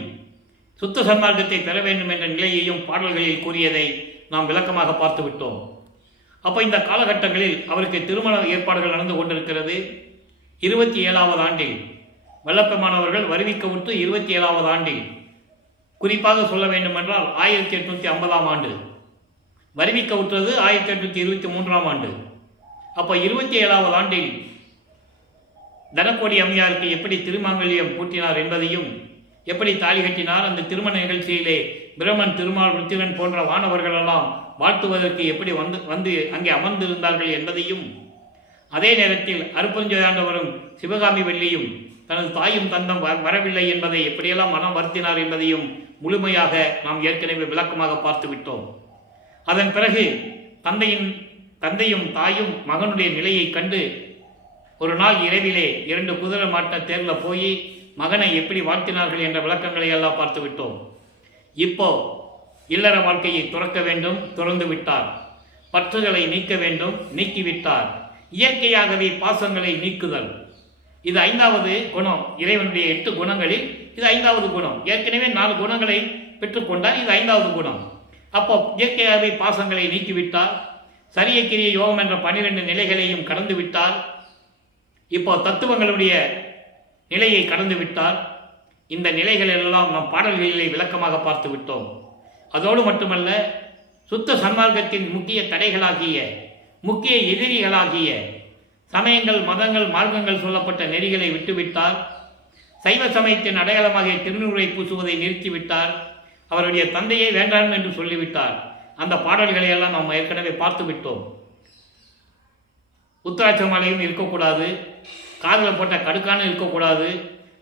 சுத்த சன்மார்க்கத்தை பெற வேண்டும் என்ற நிலையையும் பாடல்களில் கூறியதை நாம் விளக்கமாக பார்த்து விட்டோம். அப்போ இந்த காலகட்டங்களில் அவருக்கு திருமண ஏற்பாடுகள் நடந்து கொண்டிருக்கிறது. 27வது ஆண்டில் வல்லப்பெருமானவர்கள் வருவிக்க விட்டு 27வது ஆண்டில், குறிப்பாக சொல்ல வேண்டுமென்றால் 1850ஆம் ஆண்டு, வருவிக்க விட்டது 1823ஆம் ஆண்டு. அப்போ 27வது ஆண்டில் தனக்கோடி அம்மையாருக்கு எப்படி திருமாங்கல்யம் பூட்டினார் என்பதையும், எப்படி தாலி கட்டினார், அந்த திருமண நிகழ்ச்சியிலே பிரம்மன், திருமால், ருத்திரன் போன்ற வானவர்களெல்லாம் வாழ்த்துவதற்கு எப்படி வந்து அங்கே அமர்ந்திருந்தார்கள் என்பதையும், அதே நேரத்தில் அருட்பெருஞ்சோதியாண்டவரும் சிவகாமி வெள்ளியும் தனது தாயும் தந்தம் வரவில்லை என்பதை எப்படியெல்லாம் மனம் வருத்தினார் என்பதையும் முழுமையாக நாம் ஏற்கனவே விளக்கமாக பார்த்து விட்டோம். அதன் பிறகு தந்தையும் தாயும் மகனுடைய நிலையை கண்டு ஒரு நாள் இரவிலே 2 குதிரை மாட்ட தேரில் போய் மகனை எப்படி வாழ்த்தினார்கள் என்ற விளக்கங்களை எல்லாம் பார்த்து விட்டோம். இப்போ இல்லற வாழ்க்கையை துறக்க வேண்டும், துறந்து விட்டார். பற்றுகளை நீக்க வேண்டும், நீக்கிவிட்டார். இயற்கையாகவே பாசங்களை நீக்குதல், இது 5வது குணம். இறைவனுடைய 8 குணங்களில் இது 5வது குணம். ஏற்கனவே 4 குணங்களை பெற்றுக்கொண்டார், இது 5வது குணம். அப்போ இயற்கையாகவே பாசங்களை நீக்கிவிட்டார். சரியக்கிரிய யோகம் என்ற 12 நிலைகளையும் கடந்து விட்டார். இப்போ தத்துவங்களுடைய நிலையை கடந்து விட்டார். இந்த நிலைகள் எல்லாம் நம் பாடல்களிலே விளக்கமாக பார்த்து விட்டோம். அதோடு மட்டுமல்ல, சுத்த சன்மார்க்கத்தின் முக்கிய தடைகளாகிய, முக்கிய எதிரிகளாகிய சமயங்கள், மதங்கள், மார்க்கங்கள் சொல்லப்பட்ட நெறிகளை விட்டுவிட்டார். சைவ சமயத்தின் அடையாளமாகிய திருநூறை பூசுவதை நிறுத்திவிட்டார். அவருடைய தந்தையை வேண்டாம் என்று சொல்லிவிட்டார். அந்த பாடல்களை எல்லாம் நாம் ஏற்கனவே பார்த்து விட்டோம். உத்தராட்ச மாலையும் இருக்கக்கூடாது, காதில் போட்ட கடுக்கான இருக்கக்கூடாது.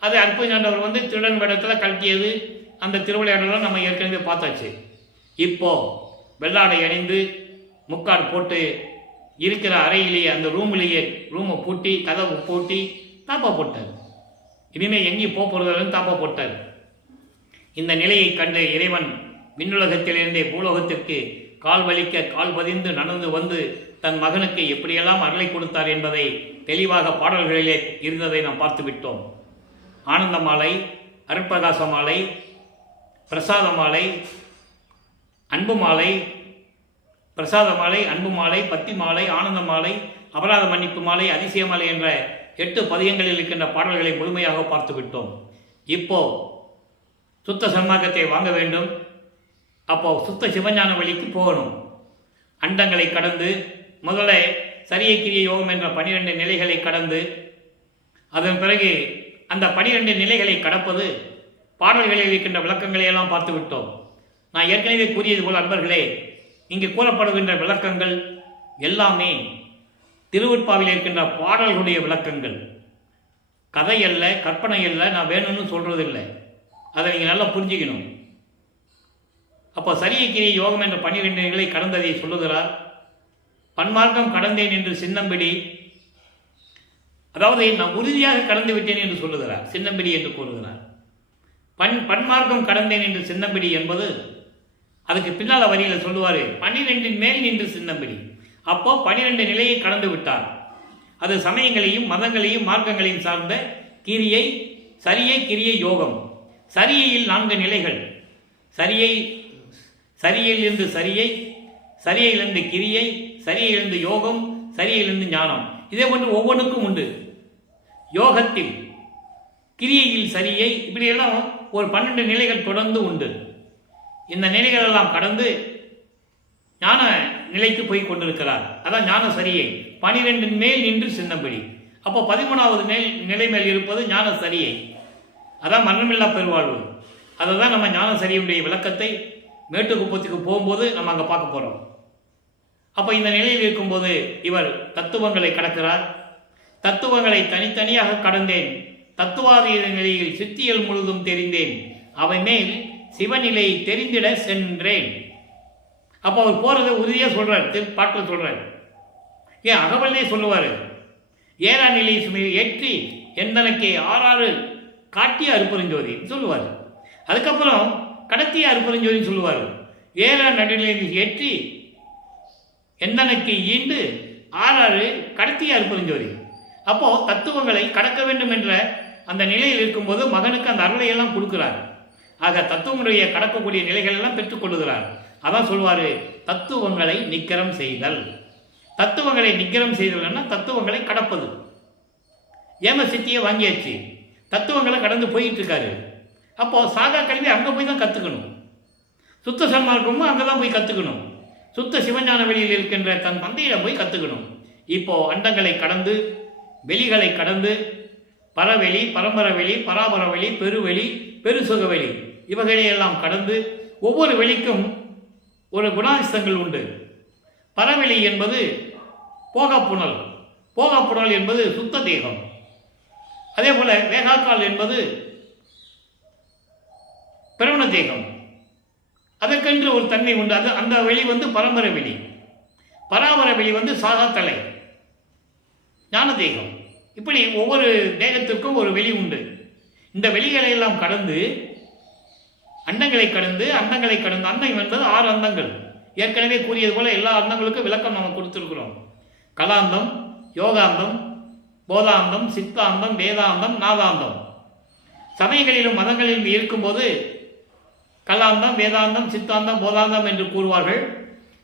அது அற்புதமாண்டவர் திருடன் வேடத்தில் கழட்டியது, அந்த திருவிளையாடலாம் நம்ம ஏற்கனவே பார்த்தாச்சு. இப்போ வெள்ளாடை அணிந்து முக்காடு போட்டு இருக்கிற அறையிலேயே அந்த ரூமை பூட்டி கதவை பூட்டி தாப்பா போட்டார். இனிமேல் எங்கேயும் போகிறதுன்னு தாப்பா போட்டார். இந்த நிலையை கண்டு இறைவன் விண்ணுலகத்திலிருந்தே பூலோகத்திற்கு கால் வலிக்க கால் பதிந்து நடந்து வந்து தன் மகனுக்கு எப்படியெல்லாம் அருளை கொடுத்தார் என்பதை தெளிவாக பாடல்களிலே இருந்ததை நாம் பார்த்து விட்டோம். ஆனந்த மாலை, அருட்பிரகாச மாலை, பிரசாத மாலை, அன்பு மாலை, பிரசாத மாலை, அன்பு மாலை, பத்தி மாலை, ஆனந்த மாலை, அபராத மன்னிப்பு மாலை, அதிசய மாலை என்ற 8 பதியங்களில் இருக்கின்ற பாடல்களை முழுமையாக பார்த்து விட்டோம். இப்போ சுத்த சன்மார்க்கத்தை வாங்க வேண்டும். அப்போ சுத்த சிவஞான வழிக்கு போகணும். அண்டங்களை கடந்து முதல்ல சரிய கிரிய யோகம் என்ற 12 நிலைகளை கடந்து அதன் பிறகு அந்த 12 நிலைகளை கடப்பது பாடல்களில் இருக்கின்ற விளக்கங்களை எல்லாம் பார்த்து விட்டோம். நான் ஏற்கனவே கூறியது போல் அன்பர்களே, இங்கு கூறப்படுகின்ற விளக்கங்கள் எல்லாமே திருவெட்பாவில் இருக்கின்ற பாடல்களுடைய விளக்கங்கள், கதை அல்ல, கற்பனை அல்ல. நான் வேணும்னு சொல்றதில்லை, அதை நீங்கள் நல்லா புரிஞ்சுக்கணும். அப்போ சரிய கிரிய யோகம் என்ற 12 நிலைகளை கடந்ததை சொல்லுகிறார். பன்மார்க்கம் கடந்தேன் என்று சின்னம்பிடி, அதாவது நான் உறுதியாக கடந்து விட்டேன் என்று சொல்லுகிறார். சின்னம்பிடி என்று கூறுகிறார். பன்மார்க்கம் கடந்தேன் என்று சின்னம்பிடி என்பது அதுக்கு பின்னால வரியில் சொல்லுவார், 12 மேல் நின்று சின்னம்பிடி. அப்போ 12 நிலையை கடந்து விட்டார். அது சமயங்களையும் மதங்களையும் மார்க்கங்களையும் சார்ந்த கிரியை, சரியை கிரியை யோகம். சரியையில் 4 நிலைகள். சரியையிலிருந்து சரியை, சரியையிலிருந்து கிரியை, சரியையிலிருந்து யோகம், சரியையிலிருந்து ஞானம். இதே போன்று ஒவ்வொன்றுக்கும் உண்டு. யோகத்தில் கிரியையில் சரியை, இப்படியெல்லாம் ஒரு 12 நிலைகள் தொடர்ந்து உண்டு. இந்த நிலைகள் எல்லாம் கடந்து ஞான நிலைக்கு போய் கொண்டிருக்கிறார். அதான் ஞான சரியை. 12 மேல் நின்று சின்னம்படி. அப்போ 13வது நிலை மேல் இருப்பது ஞான சரியை. அதான் மரணமில்லா பெருவாழ்வு. அதை தான் நம்ம ஞான சரியுடைய விளக்கத்தை மேட்டுக்குப்பத்துக்கு போகும்போது நம்ம அங்கே பார்க்க போகிறோம். அப்போ இந்த நிலையில் இருக்கும்போது இவர் தத்துவங்களை கடக்கிறார். தத்துவங்களை தனித்தனியாக கடந்தேன், தத்துவாதீத நிலையில் சித்தியல் முழுதும் தெரிந்தேன், அவை மேல் சிவநிலை தெரிந்திட சென்றேன். அப்போ அவர் போறதை உறுதியாக சொல்றார், பாட்டில் சொல்றார். ஏன் அகவல்லே சொல்லுவார், 7ஆம் நிலை சுமையை ஏற்றி எந்தனக்கே 6 காட்டிய அருப்பெருஞ்சோதி சொல்லுவார். அதுக்கப்புறம் கடத்திய அருப்பெருஞ்சோதின்னு சொல்லுவார். 7ஆம் நடுநிலையை ஏற்றி எந்தனக்கு ஈண்டு 6 கடத்திய அருப்பெருஞ்சோதி. அப்போ தத்துவங்களை கடக்க வேண்டும் என்ற அந்த நிலையில் இருக்கும்போது மகனுக்கு அந்த அருளையெல்லாம் கொடுக்கிறார். ஆக தத்துவங்களுடைய கடக்கக்கூடிய நிலைகள் எல்லாம் பெற்றுக்கொள்ளுகிறார். அதான் சொல்வாரு, தத்துவங்களை நிக்கரம் செய்தல். தத்துவங்களை நிக்கரம் செய்தல்னா தத்துவங்களை கடப்பது. ஏம சித்தியை வாங்கியாச்சு, தத்துவங்களை கடந்து போயிட்டு இருக்காரு. அப்போ சாகா கல்வி அங்கே போய் தான் கற்றுக்கணும். சுத்த சன்மார்க்கமும் அங்கே தான் போய் கற்றுக்கணும். சுத்த சிவஞான வெளியில் இருக்கின்ற தன் தந்தையிடம் போய் கற்றுக்கணும். இப்போ அண்டங்களை கடந்து, வெளிகளை கடந்து, பரவெளி, பரம்பரவெளி, பராபரவெளி, பெருவெளி, பெருசுகவெளி, இவர்களையெல்லாம் கடந்து ஒவ்வொரு வெளிக்கும் ஒரு குணாதிசங்கள் உண்டு. பரவெளி என்பது போகாப்புணல், போகாப்புணல் என்பது சுத்த தேகம். அதே போல வேகாக்கால் என்பது பிரவண தேகம். அதற்கென்று ஒரு தன்மை உண்டு. அது அந்த வெளி பரம்பரை வெளி. பராபர வெளி சாகாத்தலை, ஞான தேகம். இப்படி ஒவ்வொரு தேகத்திற்கும் ஒரு வெளி உண்டு. இந்த வெளிகளை எல்லாம் கடந்து அண்டங்களை கடந்து, அண்டங்களை கடந்து, அண்டம் என்பது 6 அண்டங்கள். ஏற்கனவே கூறியது போல எல்லா அண்டங்களுக்கும் விளக்கம் நம்ம கொடுத்துருக்கிறோம். கலாந்தம், யோகாந்தம், போதாந்தம், சித்தாந்தம், வேதாந்தம், நாதாந்தம். சமயங்களிலும் மதங்களிலும் இருக்கும்போது கலாந்தம், வேதாந்தம், சித்தாந்தம், போதாந்தம் என்று கூறுவார்கள்.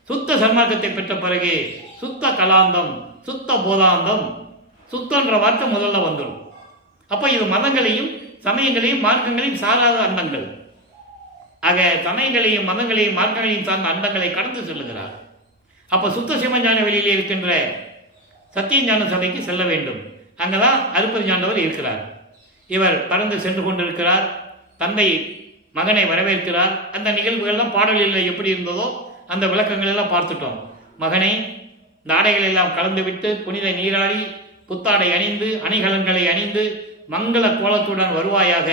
சுத்த சன்மார்க்கத்தை பெற்ற பிறகு சுத்த கலாந்தம், சுத்த போதாந்தம், சுத்தன்ற வார்த்தை முதல்ல வந்துடும். அப்போ இது மதங்களையும் சமயங்களையும் மார்க்கங்களையும் சாராத அண்டங்கள். ஆக சமயங்களையும் மதங்களையும் மார்க்கங்களையும் சார்ந்த அண்டங்களை கடந்து செல்லுகிறார். அப்போ சுத்த சிவஞான வெளியிலே இருக்கின்ற சத்தியஞான சபைக்கு செல்ல வேண்டும். அங்கதான் அருப்பெருஞ்சாண்டவர் இருக்கிறார். இவர் பறந்து சென்று கொண்டிருக்கிறார். தந்தை மகனை வரவேற்கிறார். அந்த நிகழ்வுகள்லாம் பாடலில் எப்படி இருந்ததோ அந்த விளக்கங்கள் எல்லாம் பார்த்துட்டோம். மகனே, இந்த ஆடைகள் எல்லாம் கலந்துவிட்டு புனித நீராடி புத்தாடை அணிந்து அணிகலன்களை அணிந்து மங்கள கோலத்துடன் வருவாயாக,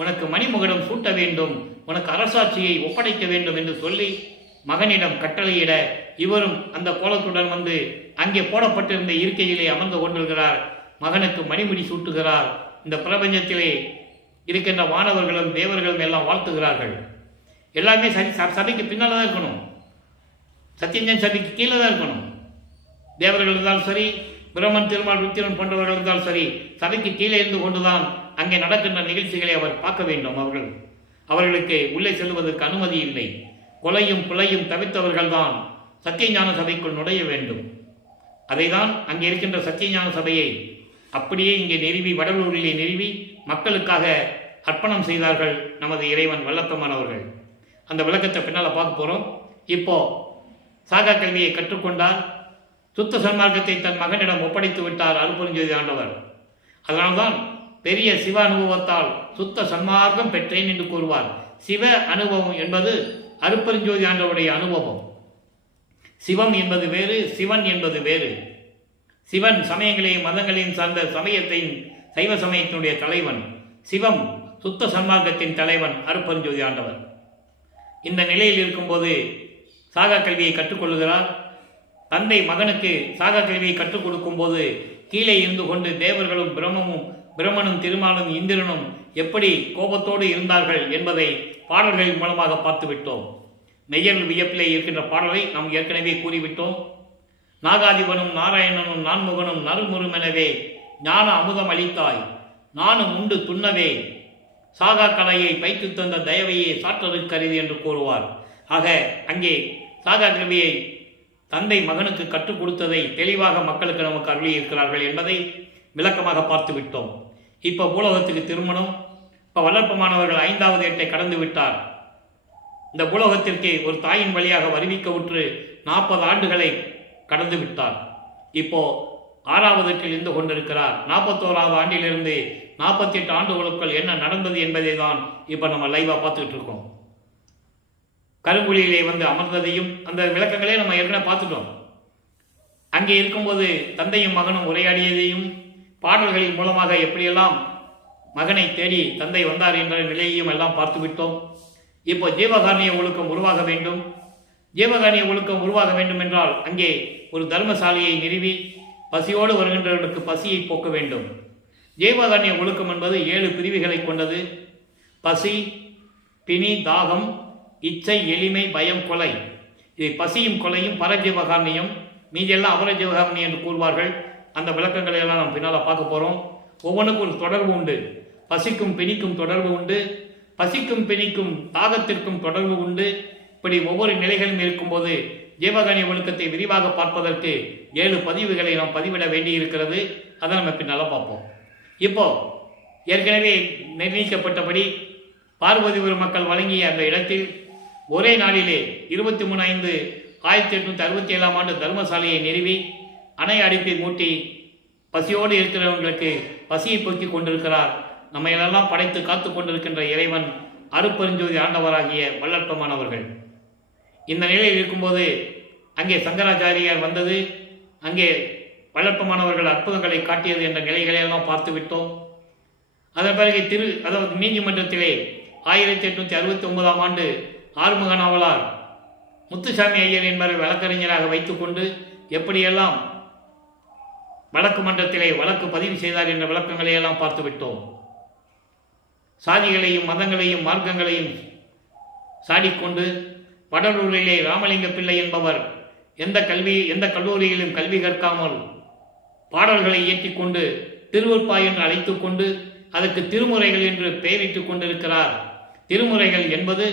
உனக்கு மணிமுகடம் சூட்ட வேண்டும், உனக்கு அரசாட்சியை ஒப்படைக்க வேண்டும் என்று சொல்லி மகனிடம் கட்டளையிட இவரும் அந்த கோலத்துடன் வந்து அங்கே போடப்பட்டிருந்த இருக்கையிலே அமர்ந்து கொண்டிருக்கிறார். மகனுக்கு மணிமுடி சூட்டுகிறார். இந்த பிரபஞ்சத்திலே இருக்கின்ற வானவர்களும் தேவர்களும் எல்லாம் வாழ்த்துகிறார்கள். எல்லாமே சபைக்கு பின்னால் தான் இருக்கணும். சத்தியஞ்சன் சபைக்கு கீழே தான் இருக்கணும். தேவர்கள் இருந்தாலும் சரி, பிரம்மன் திருமால் ருத்திரன் போன்றவர்கள் இருந்தாலும் சரி, சபைக்கு கீழே இருந்து கொண்டுதான் அங்கே நடக்கின்ற நிகழ்ச்சிகளை அவர் பார்க்க வேண்டும். அவர்களுக்கு உள்ளே செல்வதற்கு அனுமதி இல்லை. கொலையும் புலையும் தவிர்த்தவர்கள் தான் சத்தியஞான சபைக்குள் நுழைய வேண்டும். அதைதான் அங்கே இருக்கின்ற சத்தியஞான சபையை அப்படியே இங்கே நிறுவி, வடலூரிலே நிறுவி மக்களுக்காக அர்ப்பணம் செய்தார்கள் நமது இறைவன் வல்லப்பமானவர்கள். அந்த விளக்கத்தை பின்னால் பார்க்க போகிறோம். இப்போ சாகா கல்வியை கற்றுக்கொண்டார். சுத்த சன்மார்க்கத்தை தன் மகனிடம் ஒப்படைத்து விட்டார் அருட்பெருஞ்சோதி ஆண்டவர். அதனால்தான் பெரிய சிவ அனுபவத்தால் சுத்த சன்மார்க்கம் பெற்றேன் என்று கூறுவார். சிவ அனுபவம் என்பது அருட்பெருஞ்சோதி ஆண்டவருடைய அனுபவம். சிவம் என்பது வேறு, சிவன் என்பது வேறு. சிவன் சமயங்களையும் மதங்களையும் சார்ந்த சமயத்தின் சைவ சமயத்தினுடைய தலைவன். சிவம் சுத்த சன்மார்க்கத்தின் தலைவன் அருட்பெருஞ்சோதி ஆண்டவர். இந்த நிலையில் இருக்கும்போது சாகா கல்வியை கற்றுக்கொள்கிறார். தந்தை மகனுக்கு சாகா கல்வியை கற்றுக் கொடுக்கும் போது கீழே இருந்து கொண்டு தேவர்களும் பிரம்மனும் திருமாலும் இந்திரனும் எப்படி கோபத்தோடு இருந்தார்கள் என்பதை பாடல்களின் மூலமாக பார்த்து விட்டோம். நெய்யல் வியப்பிலே இருக்கின்ற பாடலை நாம் ஏற்கனவே கூறிவிட்டோம். நாகாதிபனும் நாராயணனும் நான்முகனும் நறுமுறுமெனவே ஞான அமுதம் அளித்தாய், நானும் உண்டு துண்ணவே சாகா கலையை பைத்து தந்த தயவையே சாற்றலுக்கரிது என்று கூறுவார். ஆக அங்கே சாகா கல்வியை தந்தை மகனுக்கு கற்றுக் கொடுத்ததை தெளிவாக மக்களுக்கு நமக்கு அருளி இருக்கிறார்கள் என்பதை விளக்கமாக பார்த்து விட்டோம். இப்போ பூலோகத்துக்கு திருமணம். இப்போ வளர்ப்பமானவர்கள் 5வது ஏட்டை கடந்து விட்டார். இந்த பூலோகத்திற்கு ஒரு தாயின் வழியாக வருவிக்க உற்று 40 ஆண்டுகளை கடந்து விட்டார். இப்போ 6வது ஏட்டில் இருந்து கொண்டிருக்கிறார். 41வது ஆண்டிலிருந்து 48 ஆண்டுகளுக்குள் என்ன நடந்தது என்பதை தான் இப்போ நம்ம லைவாக பார்த்துக்கிட்டு இருக்கோம். கருங்குழியிலே வந்து அமர்ந்ததையும் அந்த விளக்கங்களே நம்ம ஏற்கனவே பார்த்துட்டோம். அங்கே இருக்கும்போது தந்தையும் மகனும் உரையாடியதையும் பாடல்களின் மூலமாக எப்படியெல்லாம் மகனை தேடி தந்தை வந்தார் என்ற நிலையையும் எல்லாம் பார்த்து விட்டோம். இப்போ ஜீவகாரணிய ஒழுக்கம் உருவாக வேண்டும். ஜீவகாரணிய ஒழுக்கம் உருவாக வேண்டும் என்றால் அங்கே ஒரு தர்மசாலையை நிறுவி பசியோடு வருகின்றவர்களுக்கு பசியை போக்க வேண்டும். ஜீவகாரணிய ஒழுக்கம் என்பது 7 பிரிவுகளை கொண்டது. பசி, பிணி, தாகம், இச்சை, எளிமை, பயம், கொலை. இது பசியும் கொலையும் பரஜீவகாரணியம். மீதியெல்லாம் அபரஜீவகாரணியம் என்று கூறுவார்கள். அந்த விளக்கங்களை எல்லாம் நாம் பின்னால் பார்க்க போகிறோம். ஒவ்வொன்றுக்கும் ஒரு தொடர்பு உண்டு. பசிக்கும் பிணிக்கும் தொடர்பு உண்டு. பசிக்கும் பிணிக்கும் தாகத்திற்கும் தொடர்பு உண்டு. இப்படி ஒவ்வொரு நிலைகளும் இருக்கும்போது ஜீவகாரணிய ஒழுக்கத்தை விரிவாக பார்ப்பதற்கு 7 பதிவுகளை நாம் பதிவிட வேண்டியிருக்கிறது. அதை நம்ம பின்னால் பார்ப்போம். இப்போ ஏற்கனவே நிர்ணயிக்கப்பட்டபடி பார்வதிபுரம் மக்கள் வழங்கிய அந்த இடத்தில் ஒரே நாளிலே 23/5/1867 ஆண்டு தர்மசாலையை நிறுவி அணை அடுப்பை மூட்டி பசியோடு இருக்கிறவங்களுக்கு பசியை போக்கிக் கொண்டிருக்கிறார். நம்மையெல்லாம் படைத்து காத்து கொண்டிருக்கின்ற இறைவன் அருட்பெருஞ்சோதி ஆண்டவராகிய வல்லற்பமானவர்கள். இந்த நிலையில் இருக்கும்போது அங்கே சங்கராச்சாரியார் வந்தது, அங்கே வல்லற்பமானவர்கள் அற்புதங்களை காட்டியது என்ற நிலைகளையெல்லாம் பார்த்து விட்டோம். அதன் பிறகு அதாவது நீதிமன்றத்திலே 1869 ஆண்டு ஆறுமுக நாவலார் முத்துசாமி ஐயர் என்பவரை வழக்கறிஞராக வைத்துக்கொண்டு எப்படியெல்லாம் வழக்கு மன்றத்திலே வழக்கு பதிவு செய்தார் என்ற விளக்கங்களை எல்லாம் பார்த்து விட்டோம். சாதிகளையும் மதங்களையும் மார்க்கங்களையும் சாடிக்கொண்டு வடலூரிலே ராமலிங்க பிள்ளை என்பவர் எந்த கல்லூரியிலும் கல்வி கற்காமல் பாடல்களை இயற்றிக்கொண்டு திருவருட்பா என்று அழைத்து கொண்டு அதற்கு திருமுறைகள் என்று பெயரிட்டு கொண்டிருக்கிறார். திருமுறைகள் என்பது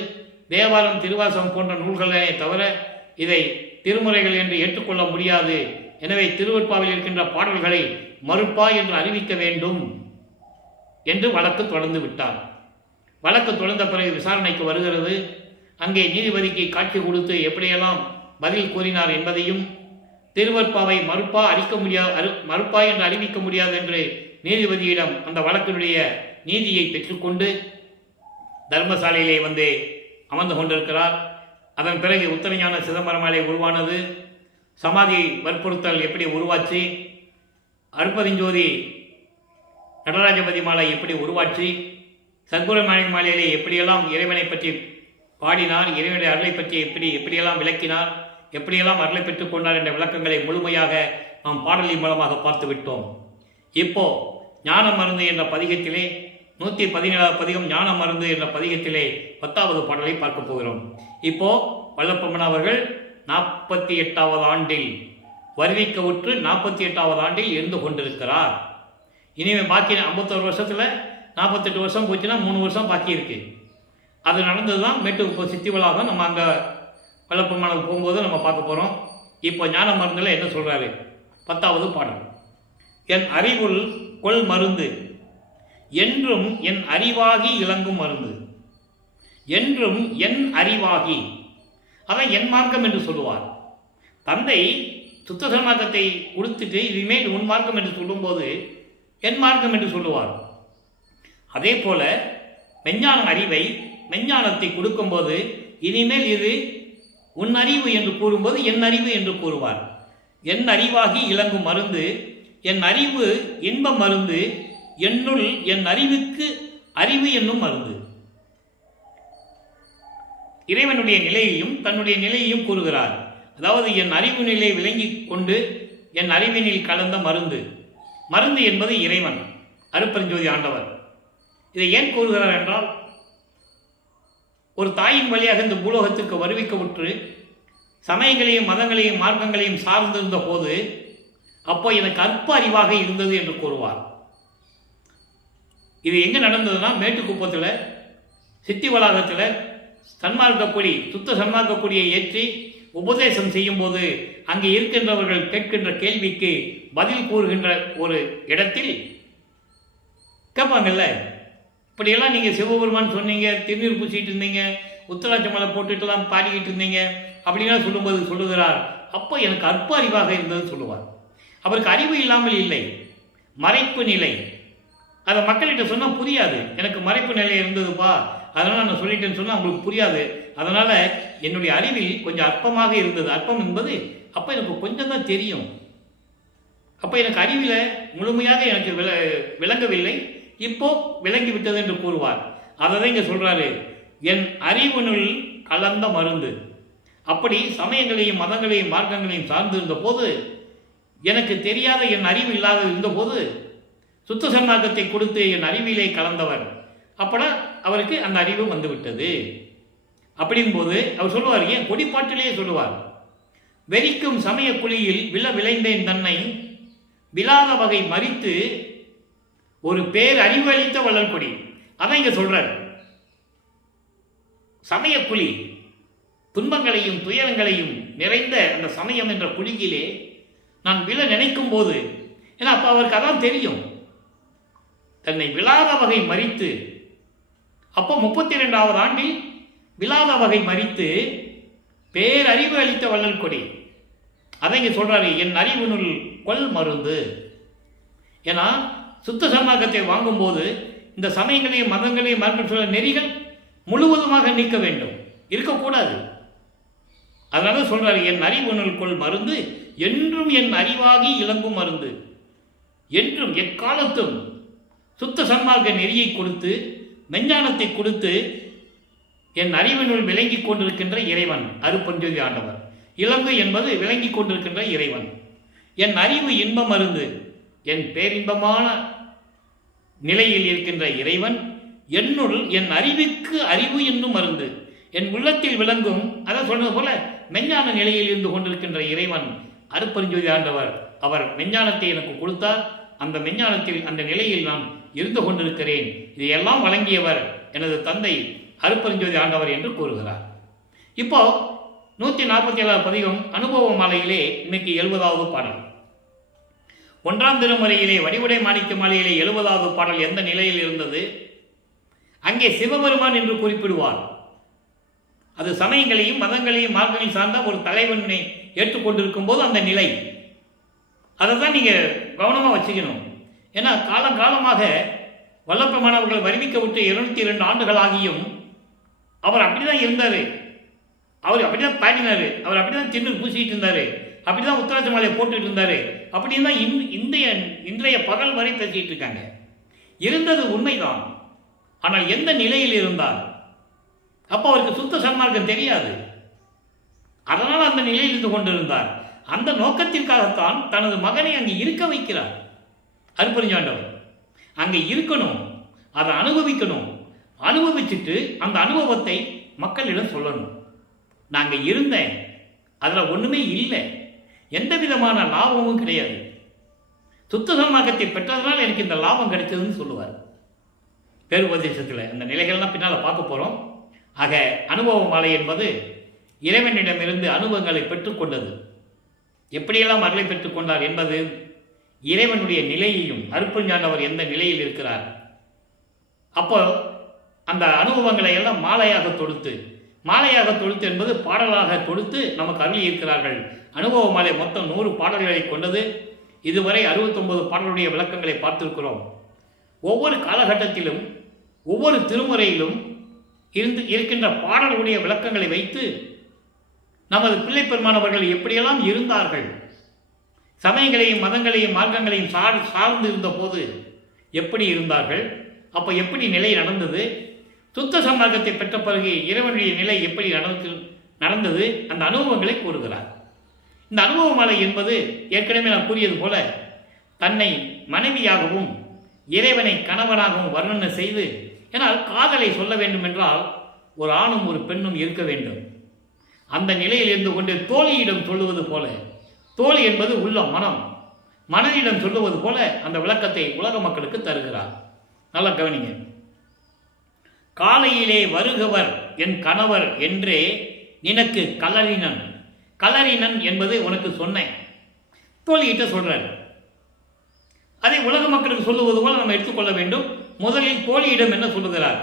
தேவாரம், திருவாசகம் போன்ற நூல்களே தவிர இதை திருமுறைகள் என்று ஏற்றுக்கொள்ள முடியாது. எனவே திருவருட்பாவில் இருக்கின்ற பாடல்களை மறுப்பா என்று அறிவிக்க வேண்டும் என்று வழக்கு தொடர்ந்து விட்டார். வழக்கு தொடர்ந்த பிறகு விசாரணைக்கு வருகிறது. அங்கே நீதிபதிக்கு காட்சி கொடுத்து எப்படியெல்லாம் பதில் கூறினார் என்பதையும் திருவருட்பாவை மறுப்பா என்று அறிவிக்க முடியாது என்று நீதிபதியிடம் அந்த வழக்கினுடைய நீதியை பெற்றுக்கொண்டு தர்மசாலையிலே வந்து அமர்ந்து கொண்டிருக்கிறார். அதன் பிறகு உத்தரஞான சிதம்பரமாலை உருவானது. சமாதி வற்புறுத்தல் எப்படி உருவாச்சு, அருட்பெருஞ்சோதி நடராஜபதி மாலை எப்படி உருவாச்சு, சத்குரு மாலையிலே எப்படியெல்லாம் இறைவனை பற்றி பாடினார், இறைவனுடைய அருளை பற்றி எப்படியெல்லாம் விளக்கினார் எப்படியெல்லாம் அருளை பெற்றுக்கொண்டார் என்ற விளக்கங்களை முழுமையாக நாம் பாடலின் மூலமாக பார்த்து விட்டோம். இப்போ ஞான மருந்து என்ற பதிகத்திலே 117வது பதிகம் ஞான மருந்து என்ற பதிகத்திலே 10வது பாடலை பார்க்க போகிறோம். இப்போ வல்லப்பம்மன் அவர்கள் 48வது ஆண்டில் வருவிக்க உற்று 48வது ஆண்டில் இருந்து கொண்டிருக்கிறார். இனிமேல் பாக்கி 51 வருஷத்தில் 48 வருஷம் போச்சுன்னா 3 வருஷம் பாக்கி இருக்கு. அது நடந்தது தான் மேட்டுக்குப்பம் சித்தி வளாகம். நம்ம அங்கே வல்லப்பம்மனுக்கு போகும்போது நம்ம பார்க்க போகிறோம். இப்போ ஞான மருந்தில் என்ன சொல்கிறாரு? 10வது பாடல். என் அறிவுள் கொள் மருந்து என்றும் என் அறிவாகி இலங்கும் மருந்து. என்றும் என் அறிவாகி, அதான் என் மார்க்கம் என்று சொல்லுவார். தந்தை சுத்த சன்மார்க்கத்தை கொடுத்துட்டு இனிமேல் உன் மார்க்கம் என்று சொல்லும்போது என் மார்க்கம் என்று சொல்லுவார். அதே போல மெஞ்ஞான அறிவை மெஞ்ஞானத்தை கொடுக்கும்போது இனிமேல் இது உன் அறிவு என்று கூறும்போது என் அறிவு என்று கூறுவார். என் அறிவாகி இலங்கும் மருந்து, என் அறிவு இன்ப மருந்து, என்னுள் என் அறிவுக்கு அறிவு என்னும் மருந்து. இறைவனுடைய நிலையையும் தன்னுடைய நிலையையும் கூறுகிறார். அதாவது என் அறிவு நிலை விளங்கி கொண்டு என் அறிவினில் கலந்த மருந்து. மருந்து என்பது இறைவன், அருட்பெருஞ்சோதி ஆண்டவர். இதை ஏன் கூறுகிறார் என்றால், ஒரு தாயின் வழியாக இந்த பூலோகத்திற்கு வருவிக்க உற்று சமயங்களையும் மதங்களையும் மார்க்கங்களையும் சார்ந்திருந்த போது அப்போ எனக்கு அற்ப அறிவாக இருந்தது என்று கூறுவார். இது எங்கே நடந்ததுன்னா, மேட்டுக்குப்பத்தில் சித்தி வளாகத்தில் சன்மார்க்கக்குடி சுத்த சன்மார்க்கக்குடியை ஏற்றி உபதேசம் செய்யும் போது அங்கே இருக்கின்றவர்கள் கேட்கின்ற கேள்விக்கு பதில் கூறுகின்ற ஒரு இடத்தில் கேட்பாங்கல்ல, இப்படியெல்லாம் நீங்கள் சிவபெருமான் சொன்னீங்க, திருநீர் பூசிட்டு இருந்தீங்க, உத்தராட்ச மலை போட்டுட்டுலாம் பாடிக்கிட்டு இருந்தீங்க அப்படின்லாம் சொல்லும்போது சொல்லுகிறார், அப்போ எனக்கு அற்ப அறிவாக இருந்தது சொல்லுவார். அவருக்கு அறிவு இல்லாமல் இல்லை, மறைப்பு நிலை. அதை மக்கள்கிட்ட சொன்னால் புரியாது. எனக்கு மறைப்பு நிலை இருந்ததுப்பா, அதனால் நான் சொல்லிட்டேன்னு சொன்னால் அவங்களுக்கு புரியாது. அதனால் என்னுடைய அறிவில் கொஞ்சம் அற்பமாக இருந்தது. அற்பம் என்பது அப்போ எனக்கு கொஞ்சம் தான் தெரியும். அப்போ எனக்கு அறிவில் முழுமையாக எனக்கு விளங்கவில்லை, இப்போ விளங்கி விட்டது என்று கூறுவார். அதை தான் இங்கே சொல்கிறாரு, என் அறிவினுள் கலந்த மருந்து. அப்படி சமயங்களையும் மதங்களையும் மார்க்கங்களையும் சார்ந்திருந்த போது, எனக்கு தெரியாத என் அறிவு இல்லாத இருந்தபோது சுத்த சன்மார்க்கத்தை கொடுத்து என் அறிவிலே கலந்தவர். அப்படா அவருக்கு அந்த அறிவு வந்துவிட்டது. அப்படிங்கும்போது அவர் சொல்லுவார், ஏன் கொடிப்பாட்டிலேயே சொல்லுவார், வெறிக்கும் சமய குழியில் விளைந்தேன் தன்னை விழாத வகை மறித்து ஒரு பேர் அறிவளித்த வள்ளல் கொடி. அதான் இங்க சொல்றார். சமயக்குழி, துன்பங்களையும் துயரங்களையும் நிறைந்த அந்த சமயம் என்ற குழியிலே நான் விழ நினைக்கும் போது, ஏன்னா அப்ப அவருக்கு அதான் தெரியும், தன்னை விழாத வகை மறித்து, அப்போ 32வது ஆண்டில் விழாத வகை மறித்து பேரறிவு அளித்த வள்ளல் கொடி. அதை இங்க சொல்றாரு, என் அறிவினுள் கொள் மருந்து. ஏன்னா சுத்த சன்மார்க்கத்தை வாங்கும்போது இந்த சமயங்களையும் மதங்களையும் மார்க்கம் சொல்ல நெறிகள் முழுவதுமாக நீக்க வேண்டும், இருக்கக்கூடாது. அதனால சொல்றாரு, என் அறிவினுள் கொள் மருந்து, என்றும் என் அறிவாகி இலங்கும் மருந்து. என்றும் எக்காலத்தும் சுத்த சன்மார்க்க நெறியை கொடுத்து மெஞ்ஞானத்தை கொடுத்து என் அறிவினுள் விளங்கி கொண்டிருக்கின்ற இறைவன் அருட்பெருஞ்சோதி ஆண்டவர். இலங்கு என்பது விளங்கி கொண்டிருக்கின்ற இறைவன். என் அறிவு இன்ப மருந்து, என் பேரின்பமான நிலையில் இருக்கின்ற இறைவன். என்னுள் என் அறிவுக்கு அறிவு என்னும் மருந்து, என் உள்ளத்தில் விளங்கும், அதை சொன்னது போல மெஞ்ஞான நிலையில் இருந்து கொண்டிருக்கின்ற இறைவன் அருட்பெருஞ்சோதி ஆண்டவர். அவர் மெஞ்ஞானத்தை எனக்கு கொடுத்தார். அந்த மெஞ்ஞானத்தில் அந்த நிலையில் நான் இருந்து கொண்டிருக்கிறேன். இதையெல்லாம் வழங்கியவர் எனது தந்தை அருட்பெருஞ்சோதி ஆண்டவர் என்று கூறுகிறார். இப்போ 147வது பதிகம் அனுபவ மாலையிலே இன்னைக்கு 70வது பாடல். 1ஆம் திருமுறையிலே வடிவுடை மாணிக்க மாலையிலே 70வது பாடல் எந்த நிலையில் இருந்தது? அங்கே சிவபெருமான் என்று குறிப்பிடுவார். அது சமயங்களையும் மதங்களையும் மார்க்கங்களையும் சார்ந்த ஒரு தலைவனை ஏற்றுக்கொண்டிருக்கும் போது அந்த நிலை, அதை தான் நீங்க கவனமா வச்சுக்கணும். ஏன்னா காலங்காலமாக வல்லப்பெருமானவர்கள் வருவிக்க விட்டு 202 ஆண்டுகள் ஆகியும் அவர் அப்படிதான் இருந்தாரு. அவர் அப்படிதான் பாடினாரு, அவர் அப்படிதான் திண்ணு பூசிட்டு இருந்தாரு, அப்படிதான் உத்தராட்ச மாலையை போட்டுட்டு இருந்தாரு, அப்படின்னு தான் இன்றைய பகல் வரை பேசிட்டு இருக்காங்க. இருந்தது உண்மைதான். ஆனால் எந்த நிலையில் இருந்தார்? அப்போ அவருக்கு சுத்த சன்மார்க்கம் தெரியாது. அதனால் அந்த நிலையில் இருந்து கொண்டிருந்தார். அந்த நோக்கத்திற்காகத்தான் தனது மகனை அங்கே இருக்க வைக்கிறார் அருட்பெருஞ்சாண்டவர். அங்கே இருக்கணும், அதை அனுபவிக்கணும், அனுபவிச்சுட்டு அந்த அனுபவத்தை மக்களிடம் சொல்லணும். நாங்கள் இருந்தேன், அதில் ஒன்றுமே இல்லை, எந்த விதமான லாபமும் கிடையாது, சுத்த சன்மார்க்கத்தை பெற்றதனால் எனக்கு இந்த லாபம் கிடைச்சதுன்னு சொல்லுவார் பேருபதேசத்தில். அந்த நிலைகள்லாம் பின்னால் பார்க்க போகிறோம். ஆக அனுபவ மாலை என்பது இறைவனிடமிருந்து அனுபவங்களை பெற்றுக்கொண்டது. எப்படியெல்லாம் அருளை பெற்றுக்கொண்டார் என்பது இறைவனுடைய நிலையையும், அருட்பெருஞ்சாண்டவர் எந்த நிலையில் இருக்கிறார், அப்போ அந்த அனுபவங்களை எல்லாம் மாலையாக தொடுத்து என்பது பாடலாக தொடுத்து நமக்கு அருளி இருக்கிறார்கள். அனுபவ மாலை மொத்தம் 100 பாடல்களை கொண்டது. இதுவரை 69 பாடலுடைய விளக்கங்களை பார்த்திருக்கிறோம். ஒவ்வொரு காலகட்டத்திலும் ஒவ்வொரு திருமுறையிலும் இருக்கின்ற பாடலுடைய விளக்கங்களை வைத்து நமது பிள்ளை பெருமானவர்கள் எப்படியெல்லாம் இருந்தார்கள், சமயங்களையும் மதங்களையும் மார்க்கங்களையும் சார்ந்து இருந்த போது எப்படி இருந்தார்கள், அப்போ எப்படி நிலை நடந்தது, சுத்த சன்மார்க்கத்தை பெற்ற பிறகு இறைவனுடைய நிலை எப்படி நடந்தது, அந்த அனுபவங்களை கூறுகிறார். இந்த அனுபவ மாலை என்பது ஏற்கனவே நான் கூறியது போல தன்னை மனைவியாகவும் இறைவனை கணவனாகவும் வர்ணனை செய்து, ஏன்னால் காதலை சொல்ல வேண்டும் என்றால் ஒரு ஆணும் ஒரு பெண்ணும் இருக்க வேண்டும். அந்த நிலையில் இருந்து கொண்டு தோழியிடம் சொல்லுவது போல, தோழி என்பது உள்ள மனதிடம் சொல்லுவது போல அந்த விளக்கத்தை உலக மக்களுக்கு தருகிறார். நல்லா கவனிங்க. காலையிலே வருகவர் என் கணவர் என்றே நினக்கு கலரினன் என்பது உனக்கு சொன்னேன், தோழிகிட்ட சொல்றார். அதை உலக மக்களுக்கு சொல்லுவது போல நம்ம எடுத்துக்கொள்ள வேண்டும். முதலில் தோழியிடம் என்ன சொல்லுகிறார்,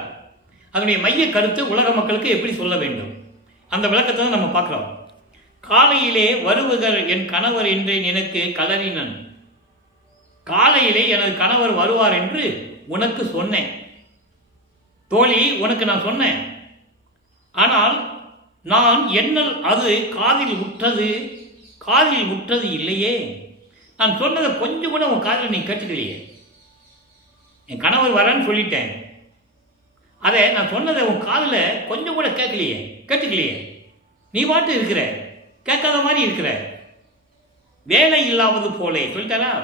அதனுடைய மைய கருத்து உலக மக்களுக்கு எப்படி சொல்ல வேண்டும், அந்த விளக்கத்தை தான் நம்ம பார்க்கிறோம். காலையிலே வருவுகள் என் கணவர் என்று எனக்கு கலரினன், காலையிலே எனது கணவர் வருவார் என்று உனக்கு சொன்னேன். தோழி, உனக்கு நான் சொன்னேன், ஆனால் நான் என்னல் அது காதில் உற்றது இல்லையே. நான் சொன்னதை கொஞ்சம் கூட உன் காதில் நீ கேட்டுக்கலையே. என் கணவர் வரேன்னு சொல்லிட்டேன், அதை நான் சொன்னதை உன் காதில் கொஞ்சம் கூட கேட்டுக்கலையே. நீ பாட்டு இருக்கிற, கேட்காத மாதிரி இருக்கிற, வேலை இல்லாதது போலே சொல்லிட்டாரா.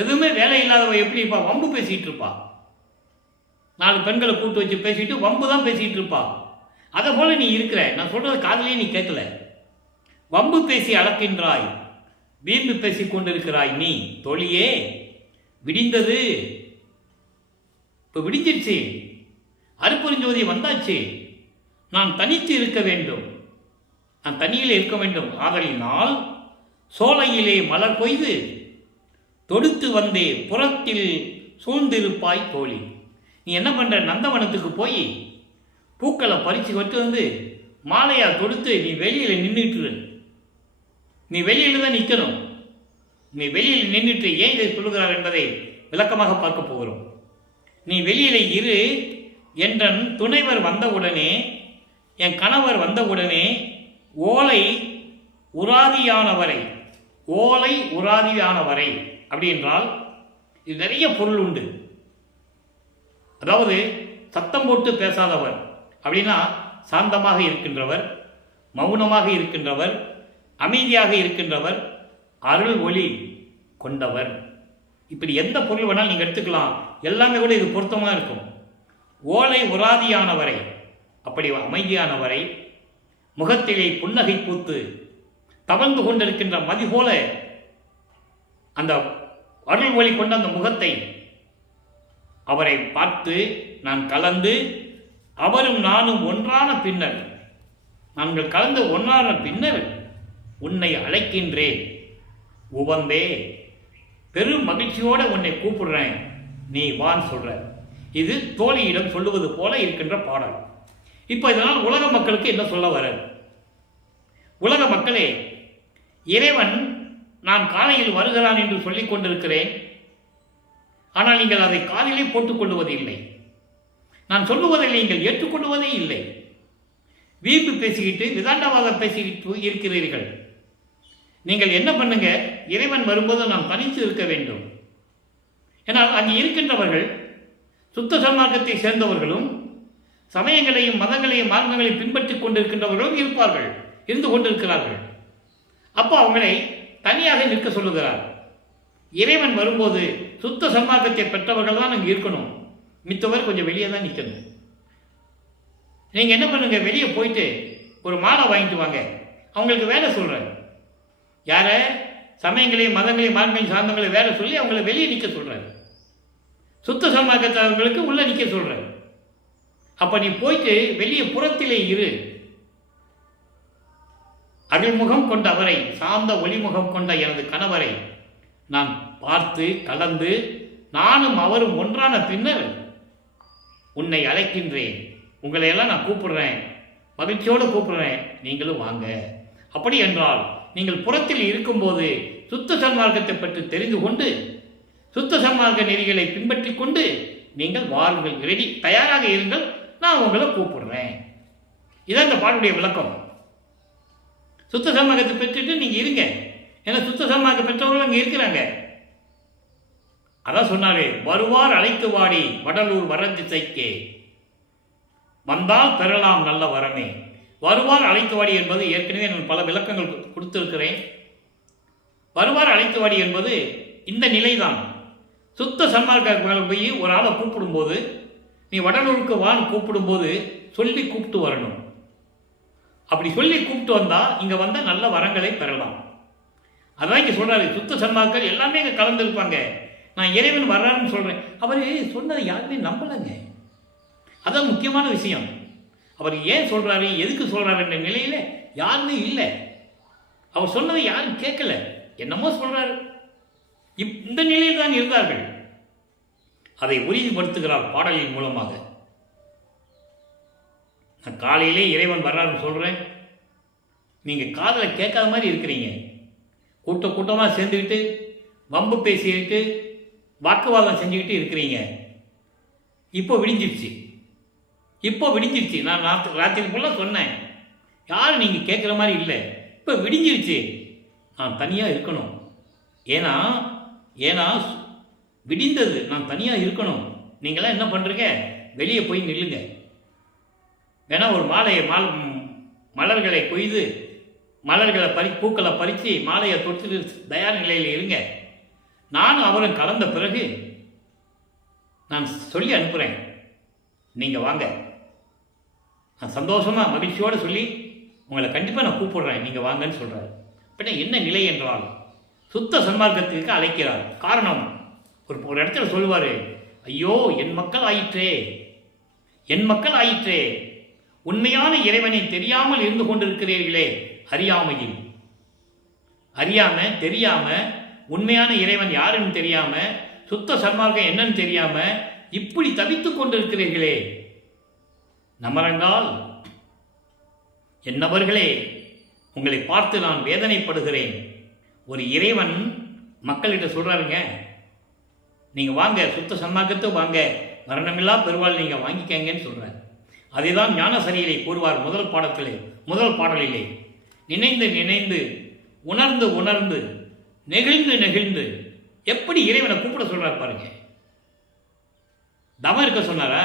எதுவுமே வேலை இல்லாதவ எப்படி இருப்பா, வம்பு பேசிகிட்டு இருப்பா, 4 பெண்களை கூட்டு வச்சு பேசிட்டு வம்பு தான் பேசிகிட்டு இருப்பா. அதை போல நீ இருக்கிற, நான் சொல்றது காதலே நீ கேட்கல, வம்பு பேசி அளக்கின்றாய், வீம்பு பேசி கொண்டிருக்கிறாய் நீ. தோழியே, விடிந்தது, இப்போ விடிஞ்சிருச்சு, அருட்பெருஞ்சோதி வந்தாச்சு, நான் தனித்து இருக்க வேண்டும், நான் தனியில் இருக்க வேண்டும். ஆதலினால் சோலையிலே மலர் கொய்து தொடுத்து வந்தே புறத்தில் சூழ்ந்திருப்பாய் தோழி. நீ என்ன பண்ற, நந்தவனத்துக்கு போய் பூக்களை பறித்து கொண்டு வந்து மாலையா தொடுத்து நீ வெளியில் நின்றுட்டு, நீ வெளியில் தான் நிற்கணும். நீ வெளியில் நின்றுட்டு ஏன் இதை சொல்லுகிறார் என்பதை விளக்கமாக பார்க்க போகிறோம். நீ வெளியில இரு, என்றன் துணைவர் வந்தவுடனே, என் கணவர் வந்தவுடனே ஓலை உராதியானவரை அப்படி என்றால் இது நிறைய பொருள் உண்டு. அதாவது சத்தம் போட்டு பேசாதவர் அப்படின்னா சாந்தமாக இருக்கின்றவர், மௌனமாக இருக்கின்றவர், அமைதியாக இருக்கின்றவர், அருள் ஒளி கொண்டவர். இப்படி எந்த பொருள் வேணாலும் நீங்கள் எடுத்துக்கலாம், எல்லாமே கூட இது பொருத்தமாக இருக்கும். ஓலை உராதியானவரை, அப்படி அமைதியானவரை, முகத்திலே புன்னகை பூத்து தவழ்ந்து கொண்டிருக்கின்ற மதி போல அந்த அருள் ஒளி கொண்ட அந்த முகத்தை அவரை பார்த்து நான் கலந்து அவரும் நானும் ஒன்றான பின்னர், நாங்கள் கலந்து ஒன்றான பின்னர் உன்னை அழைக்கின்றேன் உவந்தே, பெரும் மகிழ்ச்சியோடு உன்னை கூப்பிடுறேன், நீ வான்னு சொல்ற. இது தோழியிடம் சொல்லுவது போல இருக்கின்ற பாடல். இப்போ இதனால் உலக மக்களுக்கு என்ன சொல்ல வர, உலக மக்களே, இறைவன் நான் காலையில் வருகிறான் என்று சொல்லிக் கொண்டிருக்கிறேன், ஆனால் நீங்கள் அதை காதிலே போட்டுக் கொள்வது இல்லை, நான் சொல்லுவதை நீங்கள் ஏற்றுக்கொள்வதே இல்லை, வீம்பு பேசிக்கிட்டு விதாண்டவாதம் பேசிக்கிட்டு இருக்கிறீர்கள். நீங்கள் என்ன பண்ணுங்க, இறைவன் வரும்போது நாம் தனித்து இருக்க வேண்டும். ஏன்னால் அங்கே இருக்கின்றவர்கள் சுத்த சன்மார்க்கத்தை சேர்ந்தவர்களும் சமயங்களையும் மதங்களையும் மார்க்கங்களையும் பின்பற்றிக் கொண்டிருக்கின்றவர்களும் இருப்பார்கள். இருந்து கொண்டிருக்கிறார்கள். அப்போ அவங்களை தனியாக நிற்க சொல்லுகிறார். இறைவன் வரும்போது சுத்த சன்மார்க்கத்தை பெற்றவர்கள் தான் அங்கே இருக்கணும், மித்தவர் கொஞ்சம் வெளியே தான் நிற்கணும். நீங்கள் என்ன பண்ணுங்க, வெளியே போயிட்டு ஒரு மாலை வாங்கிட்டு வாங்க, அவங்களுக்கு வேலை சொல்கிறேன். யார சமயங்களையும் மதங்களையும் மார்க்கங்களையும் சார்ந்தவங்களை வேலை சொல்லி அவங்கள வெளியே நிற்க சொல்கிறார். சுத்த சன்மார்க்கத்தவர்களுக்கு உள்ளே நிற்க சொல்கிறார். அப்போ நீ போயிட்டு வெளியே புறத்திலே இரு. அகழ்முகம் கொண்ட அவரை, சார்ந்த ஒளிமுகம் கொண்ட எனது கணவரை நான் பார்த்து கலந்து நானும் அவரும் ஒன்றான பின்னர் உன்னை அழைக்கின்றேன், உங்களை எல்லாம் நான் கூப்பிடுறேன், மகிழ்ச்சியோடு கூப்பிடுறேன், நீங்களும் வாங்க. அப்படி என்றால் நீங்கள் புறத்தில் இருக்கும்போது சுத்த சன்மார்க்கத்தை பற்றி தெரிந்து கொண்டு சுத்த சன்மார்க்க நெறிகளை பின்பற்றி கொண்டு நீங்கள் வாருங்கள், ரெடி, தயாராக இருங்கள், நான் உங்களை கூப்பிடுறேன். இதான் இந்த பாட்டுடைய விளக்கம். சுத்த சன்மார்க்கத்தை பெற்றுட்டு நீங்கள் இருங்க, ஏன்னா சுத்த சன்மார்க்க பெற்றவர்கள் அங்கே இருக்கிறாங்க. அதான் சொன்னாரு, வருவார் அழைத்து வாடி வடலூர் வரதிசைக்கே வந்தால் பெறலாம் நல்ல வரமே. வருவார் அழைத்து வாடி என்பது ஏற்கனவே நான் பல விளக்கங்கள் கொடுத்திருக்கிறேன். வருவார் அழைத்து வாடி என்பது இந்த நிலைதான். சுத்த சன்மார்க்க போய் ஒரு ஆளை கூப்பிடும்போது, நீ வடலூருக்கு வான்னு கூப்பிடும்போது சொல்லி கூப்பிட்டு வரணும். அப்படி சொல்லி கூப்பிட்டு வந்தால் இங்கே வந்தால் நல்ல வரங்களை பெறலாம். அதான் இங்கே சொல்கிறாரு, சுத்த சன்மார்க்கர் எல்லாமே இங்கே கலந்துருப்பாங்க. நான் இறைவன் வர்றாருன்னு சொல்கிறேன். அவர் சொன்னதை யாருமே நம்பலைங்க. அதான் முக்கியமான விஷயம். அவர் ஏன் சொல்கிறாரு, எதுக்கு சொல்கிறாரு என்ற நிலையில் யாருமே இல்லை. அவர் சொன்னதை யாரும் கேட்கல, என்னமோ சொல்கிறாரு. இந்த நிலையில் தான் இருந்தார்கள். அதை உறுதிப்படுத்துகிறார் பாடலின் மூலமாக. நான் காலையிலே இறைவன் வர்றாருன்னு சொல்கிறேன், நீங்கள் காதில் கேட்காத மாதிரி இருக்கிறீங்க. கூட்டமாக சேர்ந்துக்கிட்டு வம்பு பேசிக்கிட்டு வாக்குவாதம் செஞ்சுக்கிட்டு இருக்கிறீங்க. இப்போ விடிஞ்சிருச்சு. நான் ராத்திரி ஃபுல்லாக சொன்னேன், யாரும் நீங்கள் கேட்குற மாதிரி இல்லை. இப்போ விடிஞ்சிருச்சு, நான் தனியாக இருக்கணும். ஏன்னா விடிந்தது, நான் தனியாக இருக்கணும். நீங்களாம் என்ன பண்ணுறீங்க, வெளியே போய் நில்லுங்க. வேணா ஒரு மலர்களை கொய்து பூக்களை பறித்து மாலையை தொட்டு தயார் நிலையில் இருங்க. நானும் அவரும் கலந்த பிறகு நான் சொல்லி அனுப்புகிறேன், நீங்கள் வாங்க. நான் சந்தோஷமாக மகிழ்ச்சியோடு சொல்லி உங்களை கண்டிப்பாக நான் கூப்பிடுறேன், நீங்கள் வாங்கன்னு சொல்கிறார். அப்படின்னா என்ன நிலை என்றால் சுத்த சன்மார்க்கத்திற்கு அழைக்கிறார். காரணம், ஒரு இடத்துல சொல்லுவார், ஐயோ என் மக்கள் ஆயிற்றே, உண்மையான இறைவனை தெரியாமல் இருந்து கொண்டிருக்கிறீர்களே, தெரியாம உண்மையான இறைவன் யாருன்னு தெரியாம, சுத்த சன்மார்க்கம் என்னன்னு தெரியாம இப்படி தவித்துக் கொண்டிருக்கிறீர்களே, நமரங்கால் என்னவர்களே, உங்களை பார்த்து நான் வேதனைப்படுகிறேன். ஒரு இறைவன் மக்கள்கிட்ட சொல்றாருங்க, நீங்க வாங்க, சுத்த சன்மார்க்கத்தை வாங்க, மரணமில்லா பெருவாள் நீங்க வாங்கிக்கங்கன்னு சொல்றாரு. அதைதான் ஞானசரியிலே கூறுவார் முதல் பாடலிலே. நினைந்து உணர்ந்து நெகிழ்ந்து எப்படி இறைவனை கூப்பிட சொல்றாரு பாருங்க. தவம் இருக்க சொன்னாரா?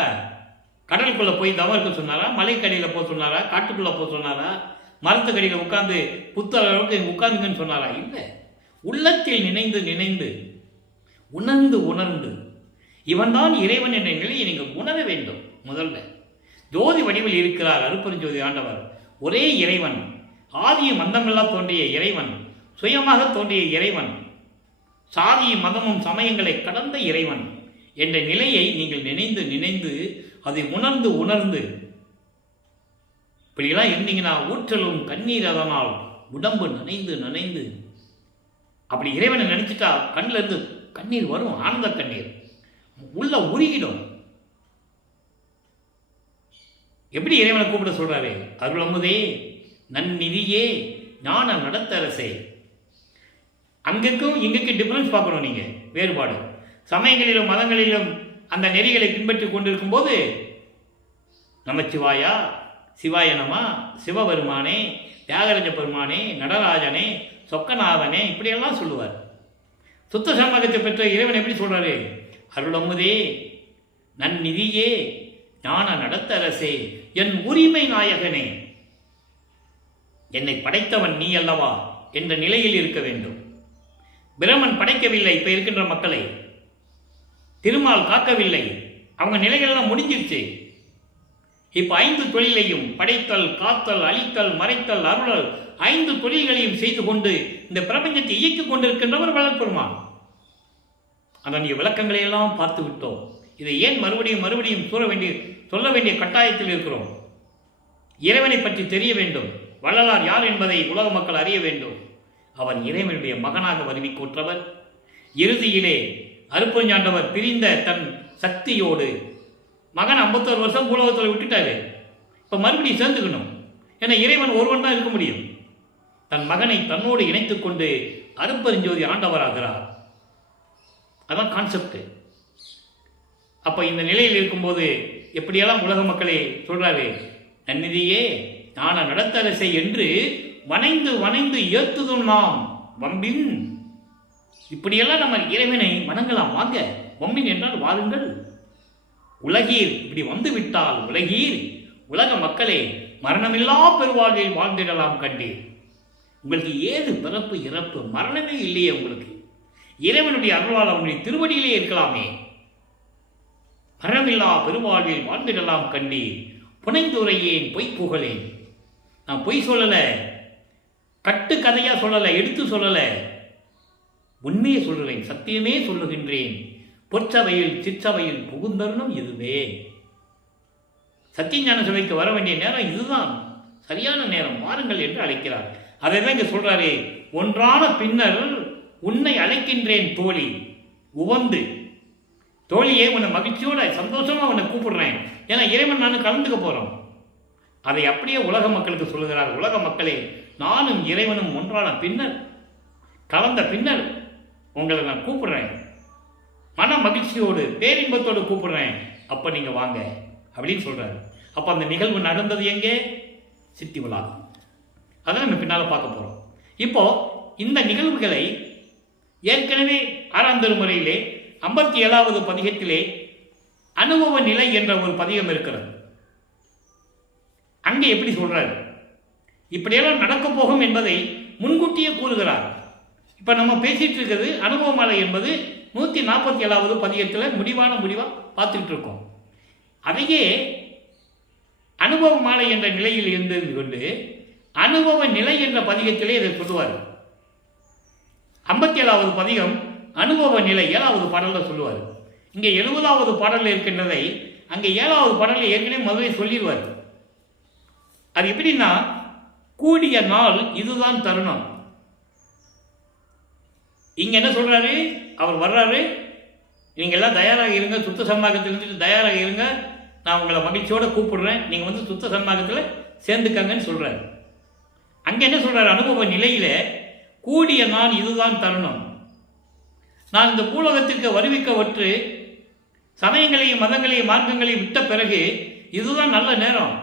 கடலுக்குள்ள போய் தவம் இருக்க சொன்னாரா? மலைக்கடியில் போக சொன்னாரா? காட்டுக்குள்ள போக சொன்னாரா? மரத்துக்கடியில் உட்கார்ந்து புத்தக அளவுக்கு உட்கார்ந்துங்கன்னு சொன்னாரா? இல்லை. உள்ளத்தில் நினைந்து உணர்ந்து இவன் தான் இறைவன் என்ற நிலையை நீங்கள் உணர வேண்டும். முதல்ல ஜோதி வடிவில் இருக்கிறார் அருப்பெருஞ்சோதி ஆண்டவர். ஒரே இறைவன், ஆதியும் மந்தமெல்லாம் தோன்றிய இறைவன், சுயமாக தோன்றிய இறைவன், சாதியும் மதமும் சமயங்களை கடந்த இறைவன் என்ற நிலையை நீங்கள் நினைந்து அதை உணர்ந்து இப்படியெல்லாம் இருந்தீங்கன்னா ஊற்றலும் கண்ணீர், அதனால் உடம்பு நனைந்து அப்படி இறைவனை நினைச்சிட்டா கண்ணில் இருந்து கண்ணீர் வரும், ஆனந்த கண்ணீர் உள்ள உருகிடும். எப்படி இறைவனை கூப்பிட சொல்றாரு? அருளமுதே, நன்னிதியே, ஞான நடத்தரசே. அங்கக்கும் இங்கக்கும் டிஃபரன்ஸ் பார்க்கணும். நீங்க வேறுபாடு சமயங்களிலும் மதங்களிலும் அந்த நெறிகளை பின்பற்றி கொண்டிருக்கும் போது நமச்சிவாயா, சிவாயனமா, சிவபெருமானே, தியாகராஜ பெருமானே, நடராஜனே, சொக்கநாதனே இப்படியெல்லாம் சொல்லுவார். சுத்த சன்மார்க்கத்தை பெற்ற இறைவன் எப்படி சொல்றாரு? அருளமுதே, நன்னிதியே, ஞான நடத்தரசே, என் உரிமை நாயகனே. என்னை படைத்தவன் நீ அல்லவா என்ற நிலையில் இருக்க வேண்டும். பிரமன் படைக்கவில்லை இப்ப இருக்கின்ற மக்களை, திருமால் காக்கவில்லை, அவங்க நிலைகள்லாம் முடிஞ்சிருச்சு. இப்ப 5 தொழிலையும் படைத்தல், காத்தல், அழித்தல், மறைத்தல், அருளல் 5 தொழில்களையும் செய்து கொண்டு இந்த பிரபஞ்சத்தை இயக்கிக் கொண்டிருக்கின்றவர் வளர்பெருமான். அதனுடைய விளக்கங்களை எல்லாம் பார்த்து விட்டோம். இதை ஏன் மறுபடியும் சொல்ல வேண்டிய கட்டாயத்தில் இருக்கிறோம்? இறைவனை பற்றி தெரிய வேண்டும். வள்ளலார் யார் என்பதை உலக மக்கள் அறிய வேண்டும். அவன் இறைவனுடைய மகனாக வருவிக்கொற்றவர். இறுதியிலே அருப்பஞ்சாண்டவர் பிரிந்த தன் சக்தியோடு மகன் 51 வருஷம் பூலோகத்தில் விட்டுட்டாரு. இப்போ மறுபடியும் சேர்ந்துக்கணும். ஏன்னா இறைவன் ஒருவன் தான் இருக்க முடியும். தன் மகனை தன்னோடு இணைத்துக் கொண்டு அருப்பெருஞ்சோதி ஆண்டவராகிறார். அதான் கான்செப்ட். அப்போ இந்த நிலையில் இருக்கும்போது எப்படியெல்லாம் உலக மக்களே சொல்றாரு, நன்னிதியே ஞான நடத்தரசை என்று வணைந்து வணைந்து ஏத்துதும் நாம் வம்பின். இப்படியெல்லாம் நம்ம இறைவனை வணங்கலாம். வாங்க, வம்பின் என்றால் வாருங்கள். உலகீர் இப்படி வந்து விட்டால் உலகீர், உலக மக்களே மரணமில்லா பெருவாழ்வில் வாழ்ந்திடலாம் கண்டீர். உங்களுக்கு ஏது பிறப்பு இறப்பு, மரணமே இல்லையே உங்களுக்கு. இறைவனுடைய அருளால் அவனுடைய திருவடியிலே இருக்கலாமே. மரணமில்லா பெருவாழ்வில் வாழ்ந்திடலாம் கண்டீர். புனைந்துரையேன் பொய் புகழேன். நான் பொய் சொல்லல, கட்டு கதையா சொல்லல, எடுத்து சொல்லல, உண்மையை சொல்லுறேன், சத்தியமே சொல்லுகின்றேன். பொற்சபையில் சிற்சபையில் புகுந்தருணும் இதுவே. சத்தியஞான சபைக்கு வர வேண்டிய நேரம் இதுதான், சரியான நேரம், வாருங்கள் என்று அழைக்கிறார். அதை தான் இங்க சொல்றாரு. ஒன்றான பின்னர் உன்னை அழைக்கின்றேன் தோழி உவந்து. தோழியே, உன்னை மகிழ்ச்சியோட சந்தோஷமா உன்னை கூப்பிடுறேன். ஏன்னா இறைவன் நானும் கலந்துக்க போறோம். அதை அப்படியே உலக மக்களுக்கு சொல்லுகிறார். உலக மக்களே, நானும் இறைவனும் ஒன்றான பின்னர், கலந்த பின்னர் உங்களை நான் கூப்பிடுறேன். மன மகிழ்ச்சியோடு பேரின்பத்தோடு கூப்பிடுறேன். அப்ப நீங்க வாங்க அப்படின்னு சொல்றாரு. அப்ப அந்த நிகழ்வு நடந்தது எங்கே? சித்தி விழாகம். அதை நம்ம பின்னால பார்க்க போறோம். இப்போ இந்த நிகழ்வுகளை ஏற்கனவே 6ஆம் திருமுறையிலே 57வது பதிகத்திலே அனுபவ நிலை என்ற ஒரு பதிகம் இருக்கிறது. அங்கே எப்படி சொல்றாரு? இப்படியெல்லாம் நடக்க போகும் என்பதை முன்கூட்டியே கூறுகிறார். இப்ப நம்ம பேசிட்டு இருக்கிறது அனுபவ மாலை என்பது 147வது பதிகத்தில் முடிவா பார்த்துட்டு இருக்கோம். அதையே அனுபவ மாலை என்ற நிலையில் இருந்து கொண்டு அனுபவ நிலை என்ற பதிகத்திலே இதை சொல்லுவார். 57வது பதிகம் அனுபவ நிலை 7வது பாடலில் சொல்லுவார். இங்கே 70வது பாடலில் இருக்கின்றதை அங்கே 7வது பாடலில் ஏற்கனவே முதலே சொல்லிடுவார். அது எப்படின்னா, கூடிய நாள் இதுதான் தருணம். இங்க என்ன சொல்றாரு? அவர் வர்றாரு, நீங்க எல்லாம் தயாராக இருங்க, சுத்த சன்மார்க்கத்தில் இருந்துட்டு தயாராக இருங்க, நான் உங்களை மகிழ்ச்சியோட கூப்பிடுறேன், நீங்க வந்து சுத்த சன்மார்க்கத்தில் சேர்ந்துக்கங்கன்னு சொல்றாரு. அங்க என்ன சொல்றாரு? அனுபவ நிலையில கூடிய நான் இதுதான் தருணம். நான் இந்த பூலோகத்திற்கு வருவிக்கவற்று சமயங்களையும் மதங்களையும் மார்க்கங்களையும் விட்ட பிறகு இதுதான் நல்ல நேரம்,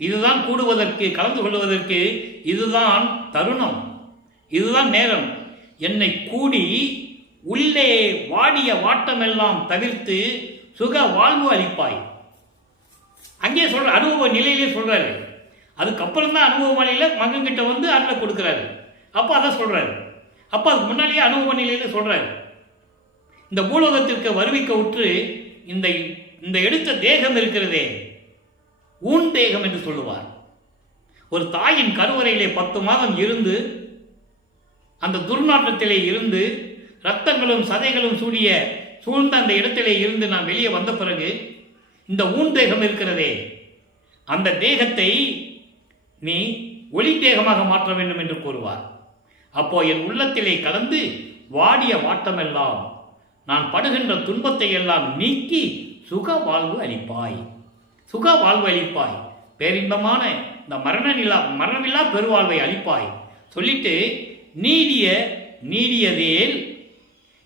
இதுதான் கூடுவதற்கு, கலந்து கொள்வதற்கு இதுதான் தருணம், இதுதான் நேரம். என்னை கூடி உள்ளே வாடிய வாட்டமெல்லாம் தவிர்த்து சுக வாழ்வு அளிப்பாய். அங்கே சொல்ற அனுபவ நிலையிலே சொல்றாரு. அதுக்கப்புறம் தான் அனுபவ நிலையில மகன்கிட்ட வந்து அருளை கொடுக்கிறாரு. அப்போ அதை சொல்றாரு. அப்போ அதுக்கு முன்னாலேயே அனுபவ நிலையில சொல்றாரு. இந்த பூலோகத்திற்கு வருவிக்க உற்று இந்த எடுத்த தேகம் இருக்கிறதே, ஊன் தேகம் என்று சொல்லுவார். ஒரு தாயின் கருவறையிலே 10 மாதம் இருந்து அந்த துர்நாற்றத்திலே இருந்து இரத்தங்களும் சதைகளும் சூழ்ந்த அந்த இடத்திலே இருந்து நான் வெளியே வந்த பிறகு இந்த ஊன் தேகம் இருக்கிறதே, அந்த தேகத்தை நீ ஒளி தேகமாக மாற்ற வேண்டும் என்று கூறுவார். அப்போ என் உள்ளத்திலே கலந்து வாடிய வாட்டமெல்லாம், நான் படுகின்ற துன்பத்தை எல்லாம் நீக்கி சுக வாழ்வு அளிப்பாய், சுக வாழ்வு அளிப்பாய், பேரின்பமான இந்த மரணமில்லா பெருவாழ்வை அளிப்பாய் சொல்லிட்டு நீடியதேல்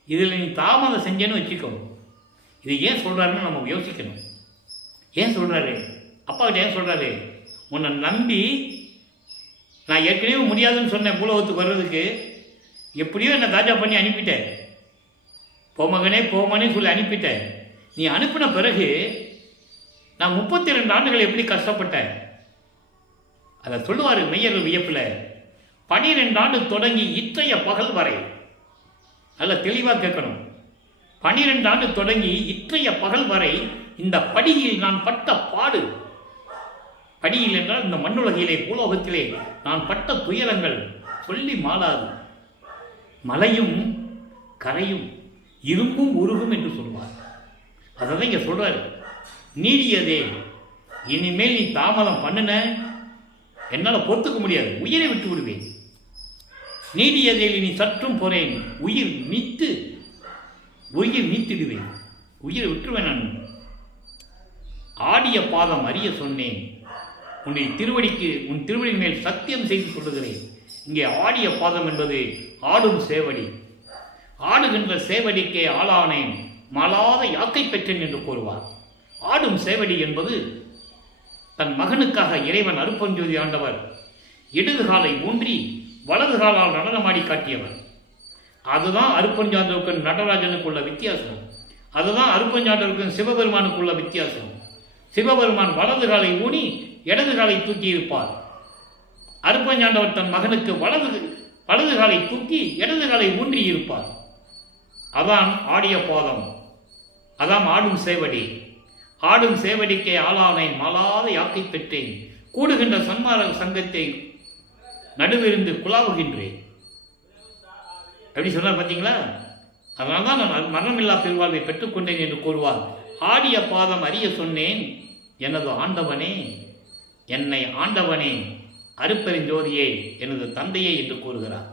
இதில் நீ தாமதம் செஞ்சேன்னு வச்சுக்கோ. இது ஏன் சொல்றாருன்னு நம்ம யோசிக்கணும். ஏன் சொல்றாரு? அப்பா கிட்ட ஏன் சொல்றாரு? உன்னை நம்பி நான் ஏற்கனவே முடியாதுன்னு சொன்னேன் பூலோகத்துக்கு வர்றதுக்கு, எப்படியோ என்னை தாஜா பண்ணி அனுப்பிட்டேன், போமகனே போமனே சொல்லி அனுப்பிட்டேன். நீ அனுப்பின பிறகு நான் 32 ஆண்டுகள் எப்படி கஷ்டப்பட்டேன், அதை சொல்லுவார் மெய்யர்கள் வியப்பில். 12 ஆண்டு தொடங்கி இற்றைய பகல் வரை, அதில் தெளிவாக கேட்கணும். 12 ஆண்டு தொடங்கி இற்றைய பகல் வரை இந்த படியில் நான் பட்ட பாடு, படியில் என்றால் இந்த மண்ணுலகிலே பூலோகத்திலே நான் பட்ட துயரங்கள் சொல்லி மாளாது. மலையும் கரையும் இரும்பும் உருகும் என்று சொல்வார். அதான் இங்க சொல்றாரு. நீடியதே, இனிமேல் நீ தாமதம் பண்ணுன என்னால் பொறுத்துக்க முடியாது, உயிரை விட்டு விடுவேன். நீடியதில் இனி சற்றும் போறேன், உயிர் நீத்திடுவேன், உயிரை விட்டுருவேன். நான் ஆடிய பாதம் அறிய சொன்னேன், உன் திருவடி மேல் சத்தியம் செய்து சொல்லுகிறேன். இங்கே ஆடிய பாதம் என்பது ஆடும் சேவடி. ஆடுகின்ற சேவடிக்கே ஆளானேன், மாளாத யாக்கை பெற்றேன் என்று கூறுவார். ஆடும் சேவடி என்பது தன் மகனுக்காக இறைவன் அருப்பஞ்சோதி ஆண்டவர் இடது காலை ஊன்றி வலது காலால் நடனமாடி காட்டியவர். அதுதான் அருப்பஞ்சாண்டவருக்கும் நடராஜனுக்கு உள்ள வித்தியாசம். அதுதான் அருப்பஞ்சாண்டவருக்கும் சிவபெருமானுக்குள்ள வித்தியாசம். சிவபெருமான் வலது காலை ஊனி இடது காலை தூக்கி இருப்பார். அருப்பஞ்சாண்டவர் தன் மகனுக்கு வலது காலை தூக்கி இடது காலை ஊன்றி இருப்பார். அதான் ஆடிய பாதம், அதான் ஆடும் சேவடி. ஆடும் சேவடிக்கே ஆளானேன், மாளாத யாக்கை பெற்றேன், கூடுகின்ற சன்மார சங்கத்தை நடுவிருந்து குழாவுகின்றேன். எப்படி சொன்னார் பார்த்தீங்களா? அதனால தான் நான் மரணமில்லா பெருவாழ்வை பெற்றுக்கொண்டேன் என்று கூறுவார். ஆடிய பாதம் அறிய சொன்னேன், எனது ஆண்டவனே, என்னை ஆண்டவனே, அருப்பெருஞ்சோதியே, எனது தந்தையே என்று கூறுகிறார்.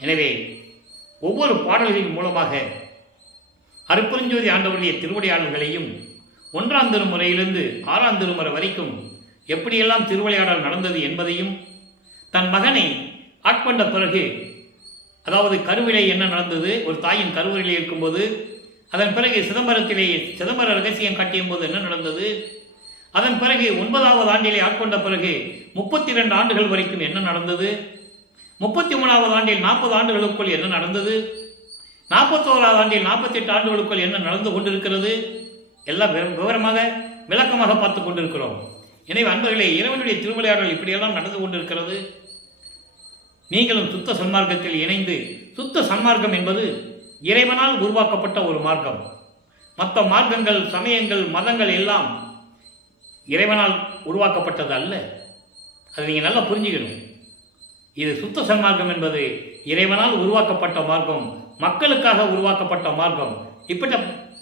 எனவே ஒவ்வொரு பாடல்களின் மூலமாக அருப்பெருஞ்சோதி ஆண்டவருடைய திருவிளையாடல்களையும் 1ஆம் திருமுறையிலிருந்து 6ஆம் திருமுறை வரைக்கும் எப்படியெல்லாம் திருவிளையாடல் நடந்தது என்பதையும், தன் மகனை ஆட்கொண்ட பிறகு, அதாவது கருவிலே என்ன நடந்தது, ஒரு தாயின் கருவிலே இருக்கும்போது, அதன் பிறகு சிதம்பர ரகசியம் காட்டியும் போது என்ன நடந்தது, அதன் பிறகு 9வது ஆண்டிலே ஆட்கொண்ட பிறகு 32 ஆண்டுகள் வரைக்கும் என்ன நடந்தது, 33வது ஆண்டில் 40 ஆண்டுகளுக்குள் என்ன நடந்தது, 41வது ஆண்டில் 48 ஆண்டுகளுக்குள் என்ன நடந்து கொண்டிருக்கிறது, எல்லாம் விவரமாக விளக்கமாக பார்த்து கொண்டிருக்கிறோம். எனவே அன்பர்களே, இறைவனுடைய திருவிளையாடல் இப்படியெல்லாம் நடந்து கொண்டிருக்கிறது. நீங்களும் சுத்த சன்மார்க்கத்தில் இணைந்து, சுத்த சன்மார்க்கம் என்பது இறைவனால் உருவாக்கப்பட்ட ஒரு மார்க்கம். மற்ற மார்க்கங்கள், சமயங்கள், மதங்கள் எல்லாம் இறைவனால் உருவாக்கப்பட்டது அல்ல. அதை நீங்கள் நல்லா புரிஞ்சுக்கணும். இது சுத்த சன்மார்க்கம் என்பது இறைவனால் உருவாக்கப்பட்ட மார்க்கம், மக்களுக்காக உருவாக்கப்பட்ட மார்க்கம்.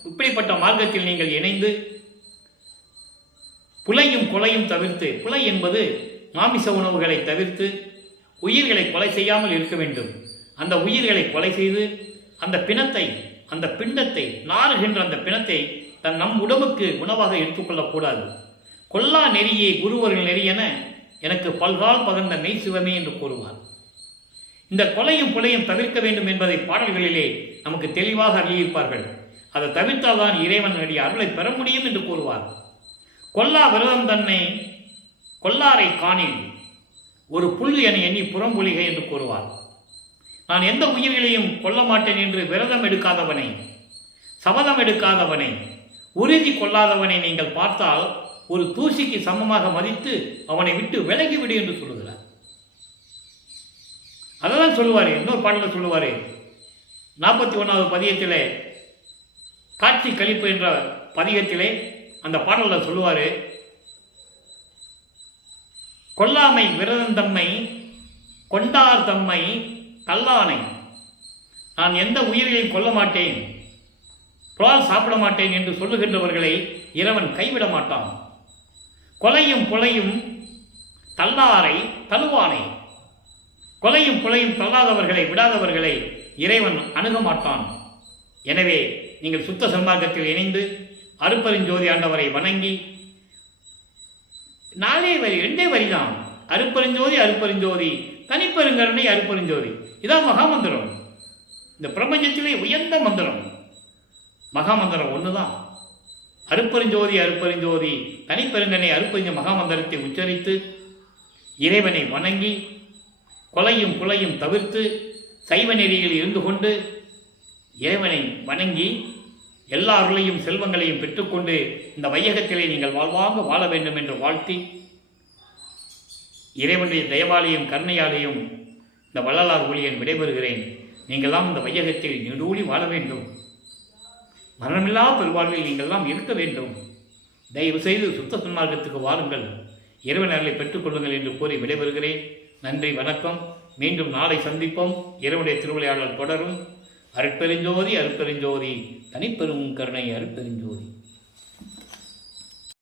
இப்படிப்பட்ட மார்க்கத்தில் நீங்கள் இணைந்து புலையும் கொலையும் தவிர்த்து, புலை என்பது மாமிச உணவுகளை தவிர்த்து உயிர்களை கொலை செய்யாமல் இருக்க வேண்டும். அந்த உயிர்களை கொலை செய்து அந்த பிணத்தை, அந்த பிண்டத்தை, நாறுகின்ற அந்த பிணத்தை நம் உடம்புக்கு உணவாக எடுத்துக்கொள்ளக்கூடாது. கொல்லா நெறியே குருவர்கள் நெறியென எனக்கு பல்கால் பகர்ந்த மெய் சிவமே என்று கூறுவார். இந்த கொலையும் புலையும் தவிர்க்க வேண்டும் என்பதை பாடல்களிலே நமக்கு தெளிவாக அறிவிப்பார்கள். அதை தவிர்த்தால்தான் இறைவனுடைய அருளை பெற முடியும் என்று கூறுவார். கொல்லா விரதம் தன்னை கொல்லாரை காணில் ஒரு புல் என எண்ணி புறம்புலிகை என்று கூறுவார். நான் எந்த உயிர்களையும் கொல்ல மாட்டேன் என்று விரதம் எடுக்காதவனை, சபதம் எடுக்காதவனை, உறுதி கொள்ளாதவனை நீங்கள் பார்த்தால் ஒரு தூசிக்கு சமமாக மதித்து அவனை விட்டு விலகிவிடு என்று சொல்லுகிறார். அதெல்லாம் சொல்லுவாரு. இன்னொரு பாடல சொல்லுவாரு, 41வது பதிகத்திலே, காட்சி கழிப்பு என்ற பதிகத்திலே அந்த பாடல சொல்லுவாரு, கொல்லாமை விரதம் தம்மை கொண்டார் தம்மை கல்லானை. நான் எந்த உயிரையும் கொல்ல மாட்டேன், புலால் சாப்பிட மாட்டேன் என்று சொல்லுகின்றவர்களை இறைவன் கைவிட மாட்டான். கொலையும் புலையும் தள்ளாரை தழுவானை. கொலையும் புலையும் தள்ளாதவர்களை, விடாதவர்களை இறைவன் அணுக மாட்டான். எனவே நீங்கள் சுத்த சன்மார்க்கத்தில் இணைந்து அருப்பெருஞ்சோதி ஆண்டவரை வணங்கி, 4 வரி 2 வரிதான், அருப்பெருஞ்சோதி அருப்பெருஞ்சோதி தனிப்பெருங்கருணை அருப்பெருஞ்சோதி. இதான் மகாமந்திரம். இந்த பிரபஞ்சத்திலே உயர்ந்த மந்திரம் மகாமந்திரம் ஒண்ணுதான். அருப்பெருஞ்சோதி அருப்பெருஞ்சோதி தனிப்பெருங்கனை அருப்பெருஞ்ச மகாமந்திரத்தை உச்சரித்து இறைவனை வணங்கி, கொலையும் புலையும் தவிர்த்து சைவ நெறியில் இருந்து கொண்டு இறைவனை வணங்கி எல்லா அருளையும் செல்வங்களையும் பெற்றுக்கொண்டு இந்த வையகத்திலே நீங்கள் வாழ்வாங்க வாழ வேண்டும் என்று வாழ்த்தி, இறைவனுடைய தயவாலையும் கருணையாலையும் இந்த வள்ளலார் ஊழியன் விடைபெறுகிறேன். நீங்கள்லாம் இந்த வையகத்தில் நெடூழி வாழ வேண்டும். மரணமில்லா பெருவாழ்வில் நீங்கள்லாம் இருக்க வேண்டும். தயவு செய்து சுத்த சன்மார்க்கத்துக்கு வாருங்கள், இறைவன் அருளை பெற்றுக்கொள்ளுங்கள் என்று கூறி விடைபெறுகிறேன். நன்றி, வணக்கம். மீண்டும் நாளை சந்திப்போம். இறைவனுடைய திருவிளையாடல் தொடரும். அருட்பெருஞ்சோதி, அருட்பெருஞ்சோதி, தனிப்பெரும் கருணை அருட்பெருஞ்சோதி.